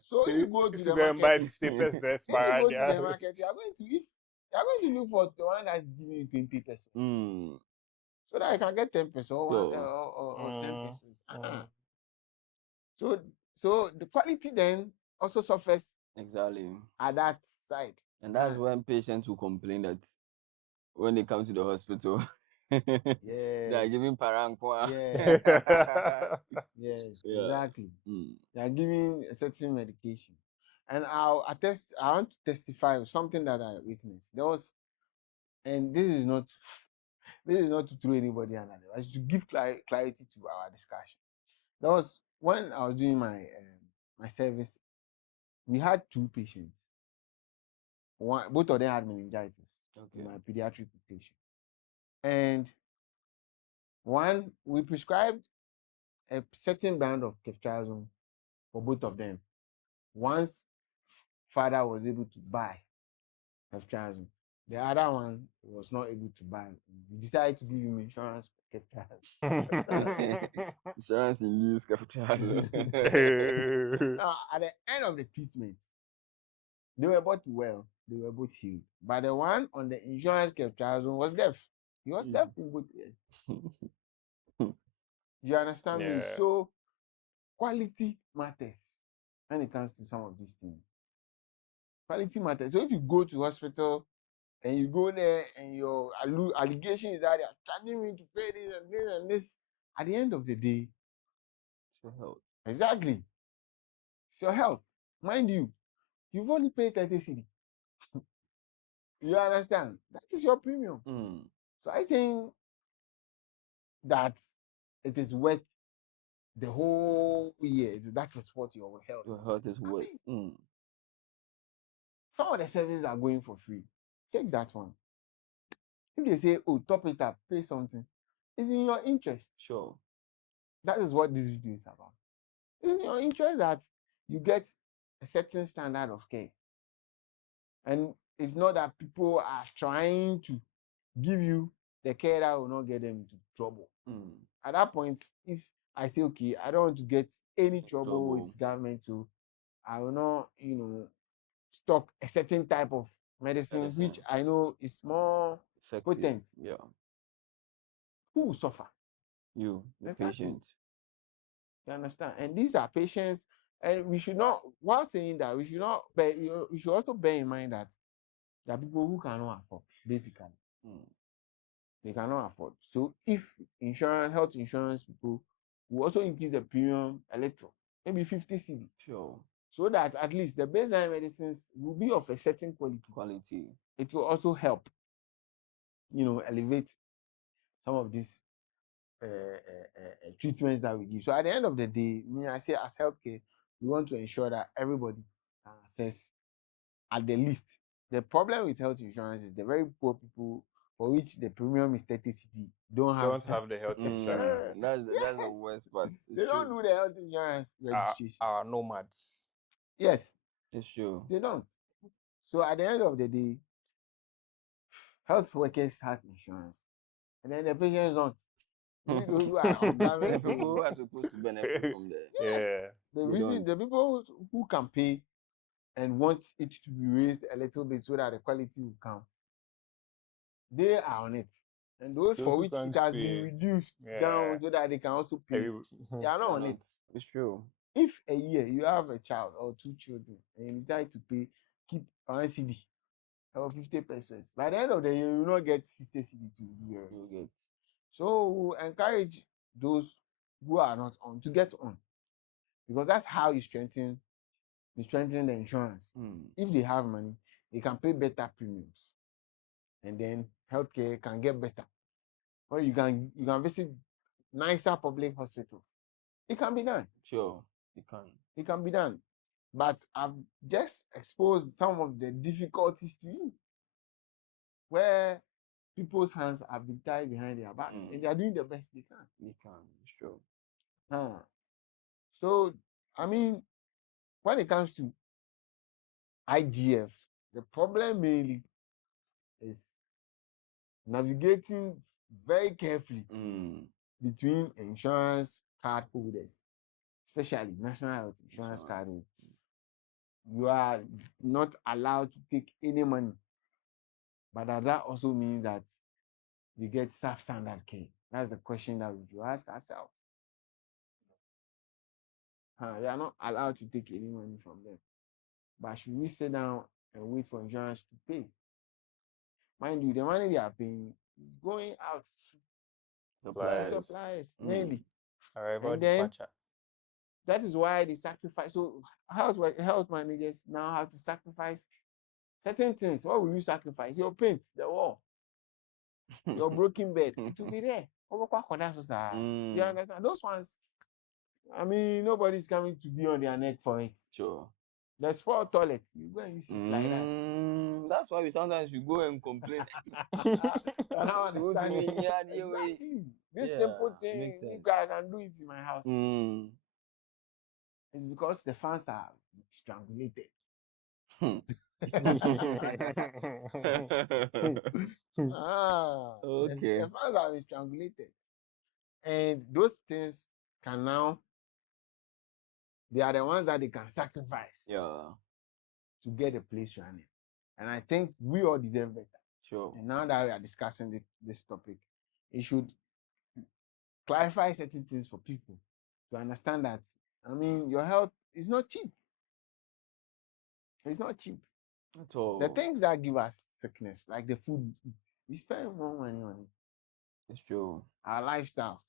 So if you go to if the you go and market, buy if 50 pesos you per go to the market, you are going to look for the one that's giving you 20 pesos. So that I can get 10 pesos or 10 pesos. So the quality then also suffers Exactly. at that side. And that's when patients will complain that when they come to the hospital, they are giving parankwa. Yes. Yes, Yeah. exactly. They are giving a certain medication. And I want to testify of something that I witnessed. There was, and this is not to throw anybody under the bus, it's to give clarity to our discussion. There was when I was doing my service, we had two patients. Both of them had meningitis. Okay. My pediatric patient. And one, we prescribed a certain brand of ceftriaxone for both of them. Once father was able to buy ceftriaxone, the other one was not able to buy. We decided to give him insurance ceftriaxone. Insurance induced capital. Now, at the end of the treatment, they were both well. They were both healed. But the one on the insurance ceftriaxone was deaf. He was deaf in both ears. You understand me? Yeah. So quality matters when it comes to some of these things. Quality matters. So if you go to hospital and you go there and your allegation is that they are charging me to pay this and this and this, at the end of the day, It's your health. exactly, it's your health. Mind you, you've only paid 30 cedi. You understand? That is your premium. So I think that it is worth the whole year. That is what your health is worth. Some of the services are going for free. Take that one. If they say, oh, top it up, pay something, it's in your interest. Sure. That is what this video is about. It's in your interest that you get a certain standard of care. And it's not that people are trying to give you the care that will not get them into trouble. At that point, if I say, okay, I don't want to get any trouble with government, so I will not, stock a certain type of medicine, which I know is more potent. Yeah. Who will suffer? You, the Exactly. patient. You understand? And these are patients, and we should not, while saying that, we should not, but we should also bear in mind that there are people who cannot afford, basically. They cannot afford. So if health insurance people will also increase the premium a little, maybe 50 cedi. Sure. So that at least the baseline medicines will be of a certain quality. It will also help, elevate some of these treatments that we give. So at the end of the day, I say as healthcare, we want to ensure that everybody can access at the least. The problem with health insurance is the very poor people for which the premium is 30 cedi don't have the health insurance. That's the worst part. They don't do the health insurance registration. Are nomads. Yes, it's true. they don't. So at the end of the day, health workers have insurance, and then the patients don't. Who are on government, The people who are supposed to benefit from that. yes. The people who can pay and want it to be raised a little bit so that the quality will come, they are on it. And those for which it has been reduced down so that they can also pay, they are not on it. It's true. If a year you have a child or 2 children and you decide to keep 1 cedi or 50 pesos, by the end of the year, you will not get 60 cedi to do your You rest. get. So we encourage those who are not on to get on, because that's how you strengthen the insurance. If they have money, they can pay better premiums, and then healthcare can get better. Or you can visit nicer public hospitals. It can be done. Sure, you can. It can be done. But I've just exposed some of the difficulties to you, where people's hands have been tied behind their backs and they are doing the best they can. They can, sure. So, I mean, when it comes to IGF, the problem mainly is navigating very carefully between insurance card holders, especially national health insurance card holders. You are not allowed to take any money, but that also means that they get substandard care. That's the question that we should ask ourselves. We are not allowed to take any money from them, but should we sit down and wait for insurance to pay? Mind you, the money they are paying is going out to suppliers mainly. And then that is why they sacrifice. So health managers now have to sacrifice certain things. What will you sacrifice? Your paint, the wall, your broken bed. It will be there. You understand? Those ones, I mean, nobody's coming to be on their neck for it. Sure. There's 4 toilets. You go and you sit like that. That's why we sometimes go and complain. I don't understand it. Exactly. This simple thing, you guys can do it in my house. It's because the fans are strangulated. Okay. The fans are strangulated. And those things can now, they are the ones that they can sacrifice to get a place running. And I think we all deserve better. Sure. And now that we are discussing this topic, it should clarify certain things for people to understand that, I mean, your health is not cheap. It's not cheap. At all. The things that give us sickness, like the food we spend more money on it. It's true. Our lifestyle.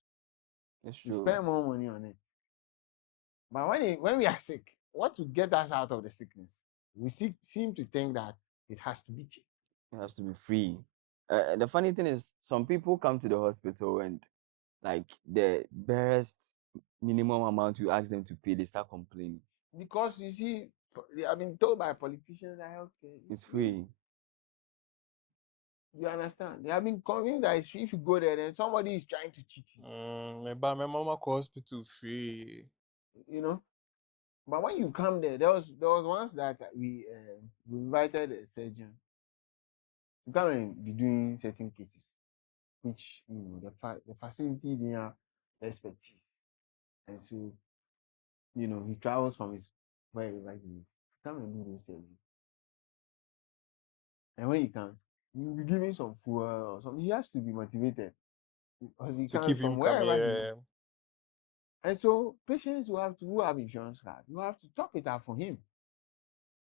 It's true. We spend more money on it. But when we are sick, what will get us out of the sickness? We seem to think that it has to be cheap. It has to be free. The funny thing is, some people come to the hospital and, like, the barest minimum amount you ask them to pay, they start complaining. Because you see, they have been told by politicians that healthcare is free. You understand? They have been convinced that if you go there, then somebody is trying to cheat you. But my mama calls hospital free. You know? But when you come there, there was once that we invited a surgeon to come and be doing certain cases, which the facility didn't have expertise, and so he travels from his wherever he is to come and do those surgeries. And when he comes, you'll be giving some fuel or something. He has to be motivated because he comes from wherever he is. And so patients who have insurance card, you have to top it up for him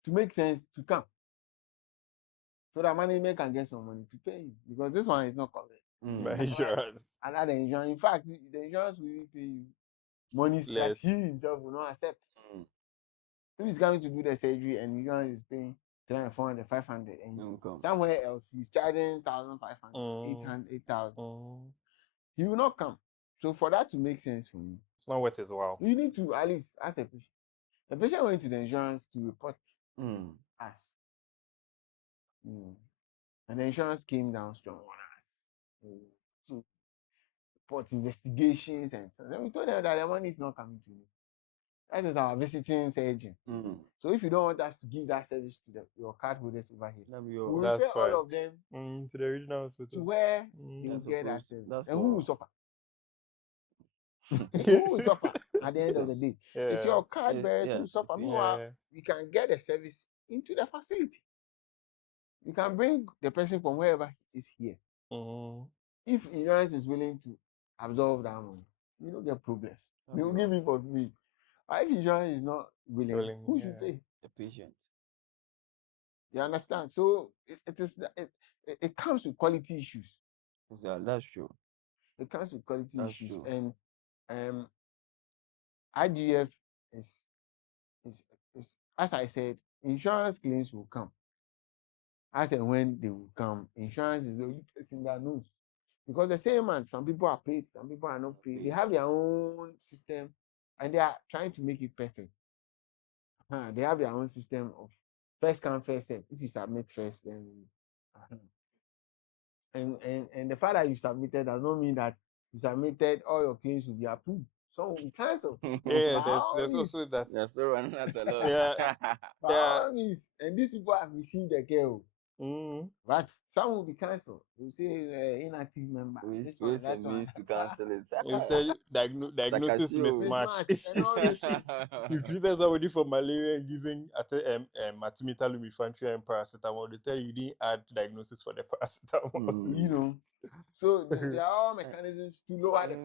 to make sense to come, so that management can get some money to pay you, because this one is not covered by insurance. Another insurance, in fact, the insurance will pay you money that he himself will not accept. If he's coming to do the surgery and insurance is paying 300, 400, 500, and somewhere else he's charging 1,500, 800, 8,000, he will not come. So for that to make sense for you, it's not worth his while. You need to at least ask a patient. The patient went to the insurance to report us. And the insurance came down strong on us to report investigations and so then we told them that the money is not coming to you. That is our visiting surgeon. So if you don't want us to give that service to your card holders over here, we will refer all of them to the regional hospital to where they will get that service. And who will suffer? Who Who will suffer at the end of the day? It's your card bearers who suffer. Meanwhile, we can get the service into the facility. You can bring the person from wherever he is here. If insurance is willing to absorb that money, you don't get problems. They will give it for free. If insurance is not willing, who should pay? The patient. You understand? So it comes with quality issues. That's true. It comes with quality That's issues, true. and IGF is as I said, insurance claims will come. As and when they will come, insurance is the only person that knows. Because the same man, some people are paid, some people are not paid. They have their own system, and they are trying to make it perfect. They have their own system of first come first serve. If you submit first, then and the fact that you submitted does not mean that you submitted all your claims will be approved. Some will be cancelled. Yeah, By there's all means. also that. That's a lot. Yeah, By all means. And these people have received the care. But some will be cancelled. You say inactive member. This one, that one. means to cancel it. They tell you diagnosis mismatch. And all those things. You treated somebody for malaria and giving artemether, lumefantrine, and paracetamol. They tell you didn't add diagnosis for the paracetamol. You know. So there are all mechanisms to lower the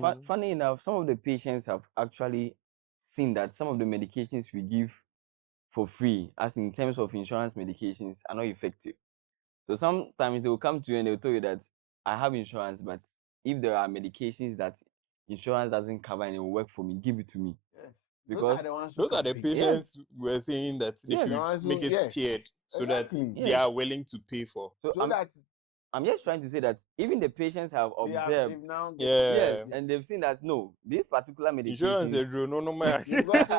cost. Funny enough, some of the patients have actually seen that some of the medications we give for free, as in terms of insurance medications, are not effective. So sometimes they will come to you and they'll tell you that I have insurance, but if there are medications that insurance doesn't cover and it will work for me, give it to me. Yes. Because those are the patients we're saying that they should make it tiered so that they are willing to pay for. So I'm just trying to say that even the patients have observed, and they've seen that no, this particular medication insurance is they've gotten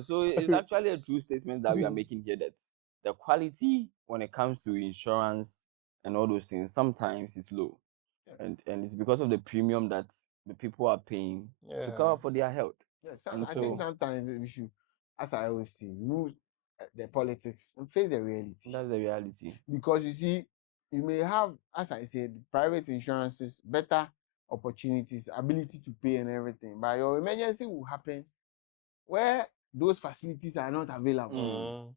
so it's actually a true statement that we are making here, that the quality when it comes to insurance and all those things sometimes is low, and it's because of the premium that the people are paying to cover for their health. I think sometimes we should, as I always say, remove the politics and face the reality. That's the reality. Because you see, you may have, as I said, private insurances, better opportunities, ability to pay and everything, but your emergency will happen where those facilities are not available.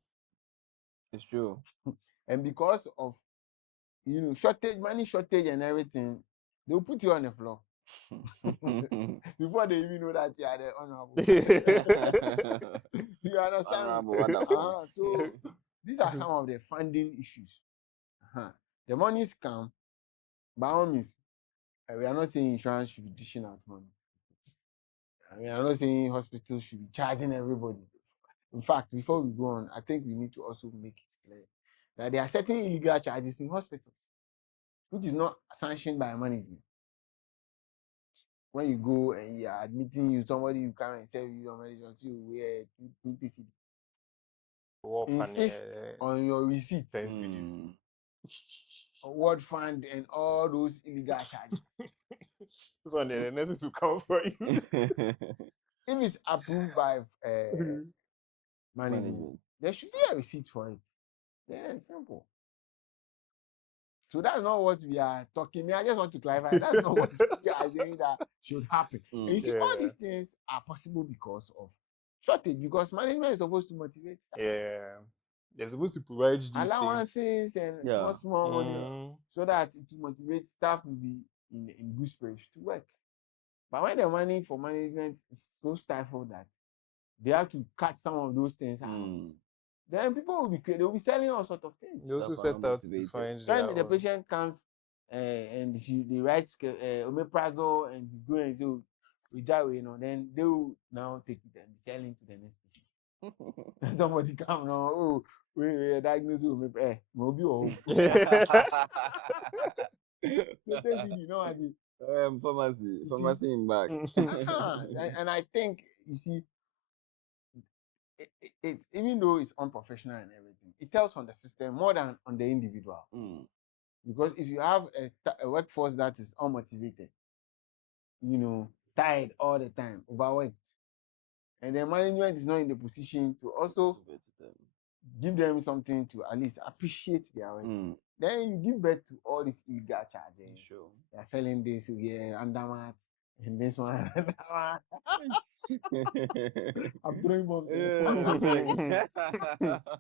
It's true. And because of money shortage and everything, they'll put you on the floor before they even know that you are the honorable. You understand? So these are some of the funding issues. The monies come, by all means. We are not saying insurance should be dishing out money. We are not saying hospitals should be charging everybody. In fact, before we go on, I think we need to also make it clear that there are certain illegal charges in hospitals, which is not sanctioned by management. When you go and you are admitting somebody you come and serve you your medicine until you wear 20 cedi. Insist on your receipt. 10 cedis. Word fund and all those illegal charges. This one, the nurses will come for you. If it's approved by management, there should be a receipt for it. Yeah, simple. So that's not what we are talking. I just want to clarify. That's not what we are saying that should happen. And you see, all these things are possible because of shortage. Because management is supposed to motivate staff. Yeah, they're supposed to provide these allowances and small money so that it will motivate staff to be in good spirits to work. But when the money for management is so stifled that they have to cut some of those things out, then people will be selling all sorts of things. They also set out to find when the patient comes and they write omeprazole and he's going and say we die, then they will now take it and sell it to the next patient. Somebody come now, we diagnosed with omeprazole. Pharmacy in back. And I think you see, it's even though it's unprofessional and everything, it tells on the system more than on the individual. Because if you have a workforce that is unmotivated, tired all the time, overworked, and the management is not in the position to also give them something to at least appreciate their work, then you give birth to all these illegal charges. They are selling this, undermat, And this one, that one. I'm throwing bombs.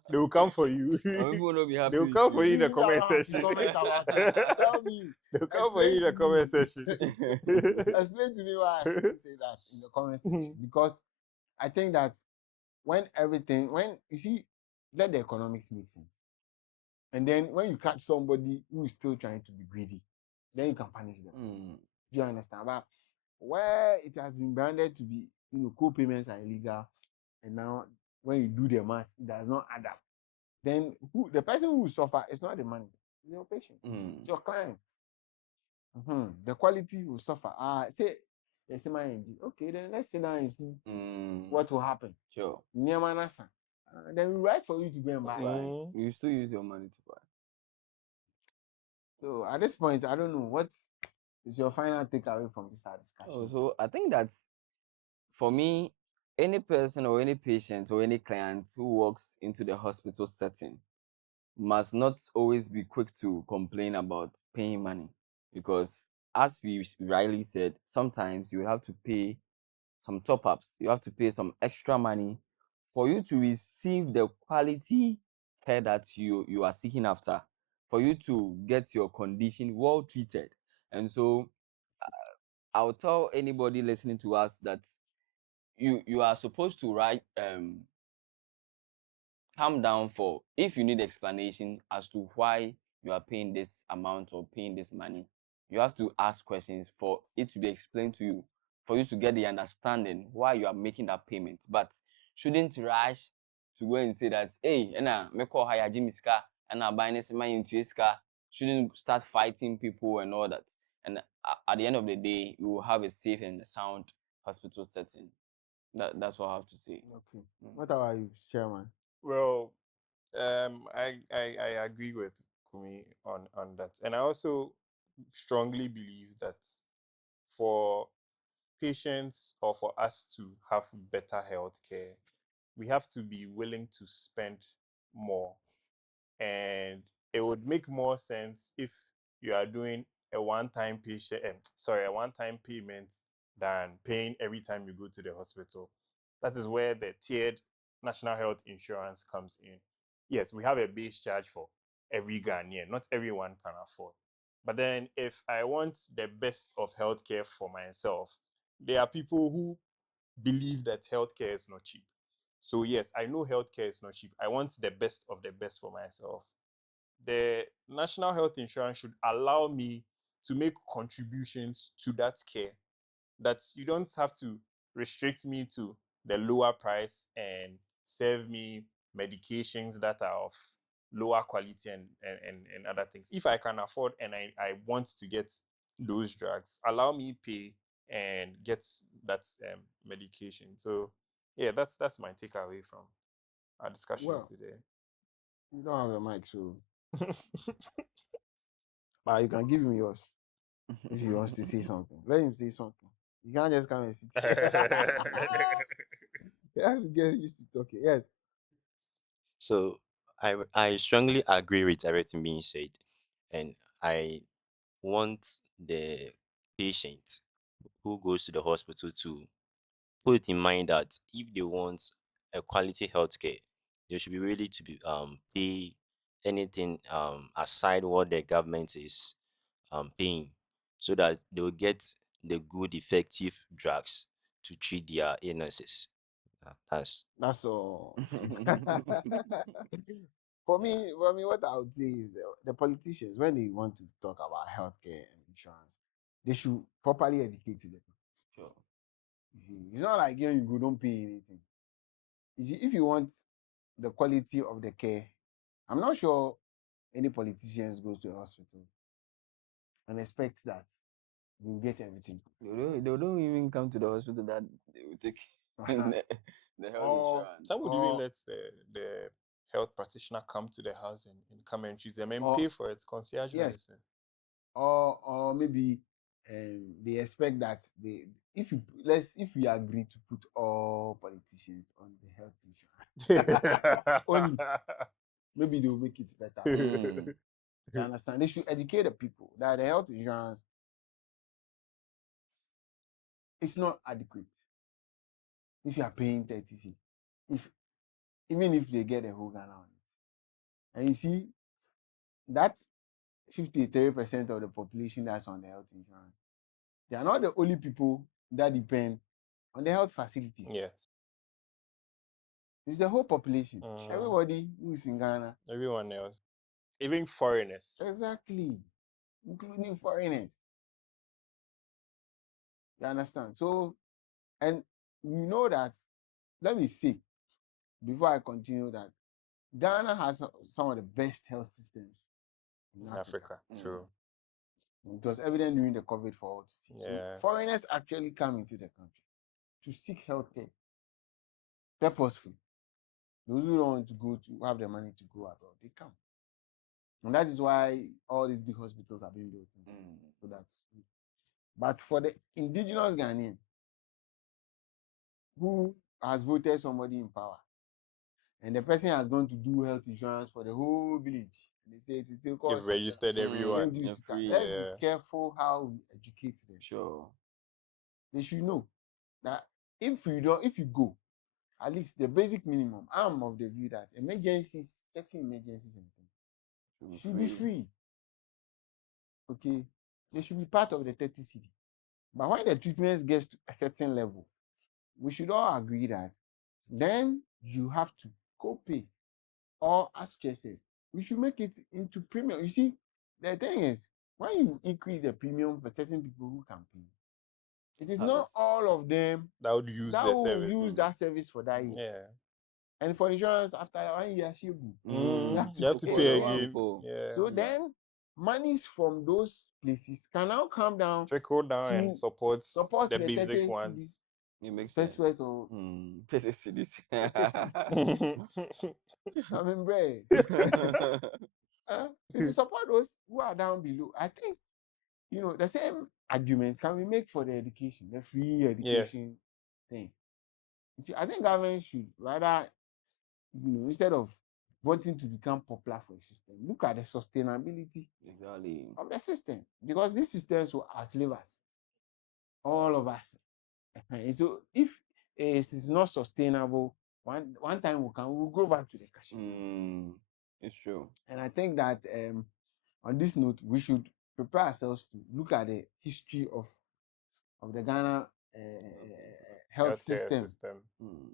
They will come for you. People will not be happy They will with come for you in the You comment don't have to section. comment about it. Tell me. They'll come for you Explain in the to me. comment section. Explain to me why I shouldn't say that in the comment section. Because I think that when you see, let the economics make sense. And then when you catch somebody who is still trying to be greedy, then you can punish them. Do you understand? But where it has been branded to be, co-payments are illegal, and now when you do the math, it does not add up. Then the person who will suffer is not the money, it's your patient, it's your client. The quality will suffer. Say, yes, my engine. Okay, then let's sit down and see what will happen. Sure. Then we write for you to go and buy. You still use your money to buy. So at this point, I don't know what is your final takeaway from this discussion. So I think that's, for me, any person or any patient or any client who walks into the hospital setting must not always be quick to complain about paying money, because as we rightly said, sometimes you have to pay some top-ups, you have to pay some extra money for you to receive the quality care that you are seeking after, for you to get your condition well treated. And so I'll tell anybody listening to us that you are supposed to write calm down for, if you need explanation as to why you are paying this amount or paying this money, you have to ask questions for it to be explained to you, for you to get the understanding why you are making that payment. But shouldn't rush to go and say that, hey, me call hire Jimiska and I buy this money into iska. Shouldn't start fighting people and all that. And at the end of the day, you will have a safe and sound hospital setting. That's what I have to say. Okay. What about you, Chairman? Well, I agree with Kumi on that, and I also strongly believe that for patients or for us to have better health care, we have to be willing to spend more. And it would make more sense if you are doing a one-time a one-time payment than paying every time you go to the hospital. That is where the tiered national health insurance comes in. Yes, we have a base charge for every Ghanaian. Not everyone can afford. But then if I want the best of healthcare for myself, there are people who believe that healthcare is not cheap. So yes, I know healthcare is not cheap. I want the best of the best for myself. The national health insurance should allow me to make contributions to that care, that you don't have to restrict me to the lower price and serve me medications that are of lower quality and other things. If I can afford and I want to get those drugs, allow me pay and get that medication. So yeah, that's my takeaway from our discussion Well, today. you don't have a mic, so but you can give him yours if he wants to say something. Let him say something. You can't just come and sit here. He has to get used to talking. Yes. So I strongly agree with everything being said, and I want the patient who goes to the hospital to put in mind that if they want a quality healthcare, they should be ready to be pay anything aside what the government is paying, so that they will get the good effective drugs to treat their illnesses. That's all. For me, what I would say is the politicians, when they want to talk about healthcare and insurance, they should properly educate the people. Sure. You see, it's not like you go don't pay anything. You see, if you want the quality of the care, I'm not sure any politicians goes to a hospital and expect that they will get everything. They don't even come to the hospital that they will take the health Or insurance. Some would even or let the health practitioner come to the house and come and treat them and or pay for it, concierge yes, medicine. or maybe they expect that if we agree to put all politicians on the health insurance only, maybe they'll make it better. You understand? They should educate the people that the health insurance it's not adequate. If you are paying 30 even if they get a whole Ghana on it. And you see, that 53% of the population that's on the health insurance, they are not the only people that depend on the health facilities. Yes. It's the whole population. Everybody who is in Ghana. Everyone else. Even foreigners. Exactly. Including foreigners. You understand? So, and you know that, let me say, before I continue, that Ghana has some of the best health systems in In Africa. Africa. True. It was evident during the COVID for all to see. Yeah. So foreigners actually come into the country to seek healthcare purposefully. Those who don't want to go to have the money to go abroad, they come. And that is why all these big hospitals are being built. So that's, but for the indigenous Ghanaian who has voted somebody in power, and the person has gone to do health insurance for the whole village, and they say it still costs. They've registered everyone. Let's Yeah. be careful how we educate them. Sure. They should know that if you go, at least the basic minimum, I'm of the view that certain emergencies should be free. Okay, they should be part of the 30 cedi. But when the treatment gets to a certain level, we should all agree that then you have to co-pay. Or as Chair said, we should make it into premium. You see, the thing is, when you increase the premium for certain people who can pay, it is not all of them that would use that the will service. use that service for that year. Yeah. And for insurance, after 1 year, You have to pay again. Yeah. So then, monies from those places can now come down, Trickle down and support the basic 30 ones. It makes sense. First or 30 cedis. I mean, bro. To support those who are down below, I think, the same arguments can we make for the education, the free education thing. You see, I think government should rather, instead of wanting to become popular for a system, look at the sustainability of the system, because these systems will outlive us, all of us. And so if it is not sustainable, one time we'll go back to the cash. It's true. And I think that on this note, we should prepare ourselves to look at the history of the Ghana health system.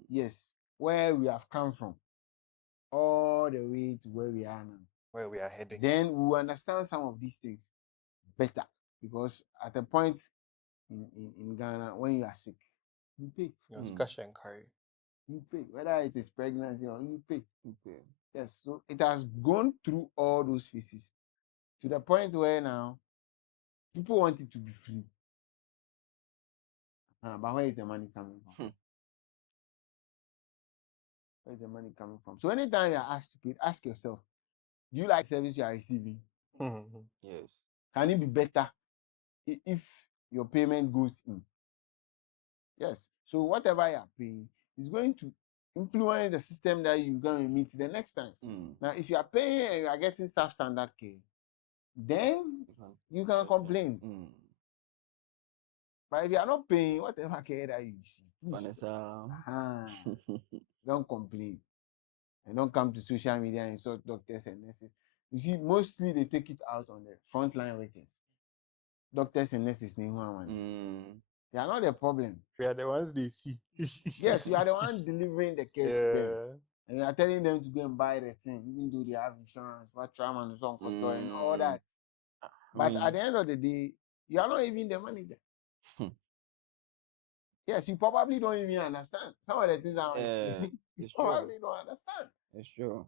Yes, where we have come from, all the way to where we are now. Where we are heading. Then we will understand some of these things better, because at a point in Ghana, when you are sick, you pay. Cash and carry. You pay, whether it is pregnancy or you pay. Yes, so it has gone through all those phases to the point where now people want it to be free. But where is the money coming from? Where is the money coming from? So anytime you are asked to pay, ask yourself, do you like the service you are receiving? Yes. Can it be better if your payment goes in? Yes. So whatever you are paying is going to influence the system that you're going to meet the next time. Now, if you are paying and you are getting substandard care, then you can complain. But if you are not paying whatever care that you receive, don't complain. And don't come to social media and insult doctors and nurses. You see, mostly they take it out on the frontline workers. Doctors and nurses, they are not the problem. We are the ones they see. Yes, you are the one delivering the care to them. And you are telling them to go and buy the thing, even though they have insurance, what trauma and so on for toy and all that. But at the end of the day, you are not even the manager. Yes, you probably don't even understand some of the things I'm explaining. You probably don't understand. It's true.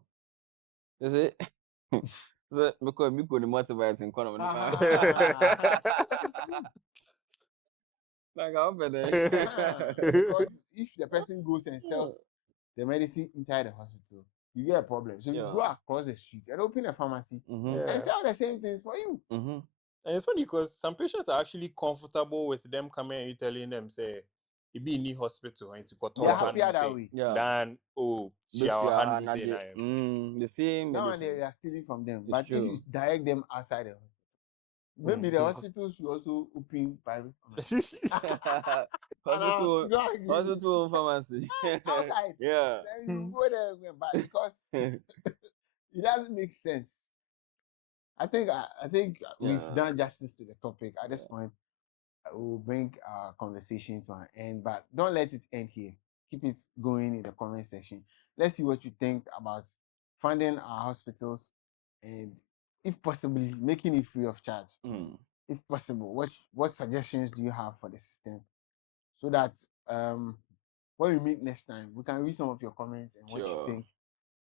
Is it? So because me could motivate in economy. Like how better? Because if the person goes and sells the medicine inside the hospital, you get a problem. So you go across the street and open a pharmacy and sell the same things for you. And it's funny because some patients are actually comfortable with them coming and you telling them, say, you be in the hospital and to got They are happier that way. Than the same Now medicine. they are stealing from them. But if you direct them outside the hospital, Maybe the hospitals should also open private Hospital, you don't agree? hospital pharmacy. Yes, outside. Yeah. Then you go there and buy because it doesn't make sense. I think we've Yeah. done justice to the topic. At this point, we'll bring our conversation to an end, but don't let it end here. Keep it going in the comment section. Let's see what you think about funding our hospitals and, if possible, making it free of charge. If possible, what suggestions do you have for the system, so that when we meet next time, we can read some of your comments and what you Sure. think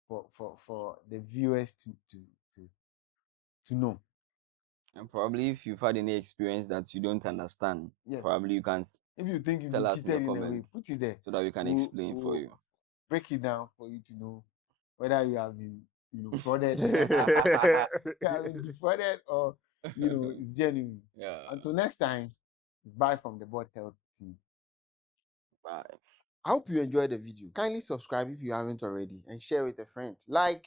for the viewers to know. And probably if you've had any experience that you don't understand, Yes. probably you can If you think you've tell been us in the cheated in a way, comments put it there so that we can explain for you. break it down for you to know whether you have been, frauded, you have been defrauded, or it's genuine. Yeah. Until next time, it's bye from the BODD Health team. Bye. I hope you enjoyed the video. Kindly subscribe if you haven't already and share with a friend. Like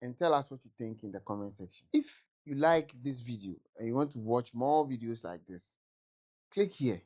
and tell us what you think in the comment section. If you like this video and you want to watch more videos like this, click here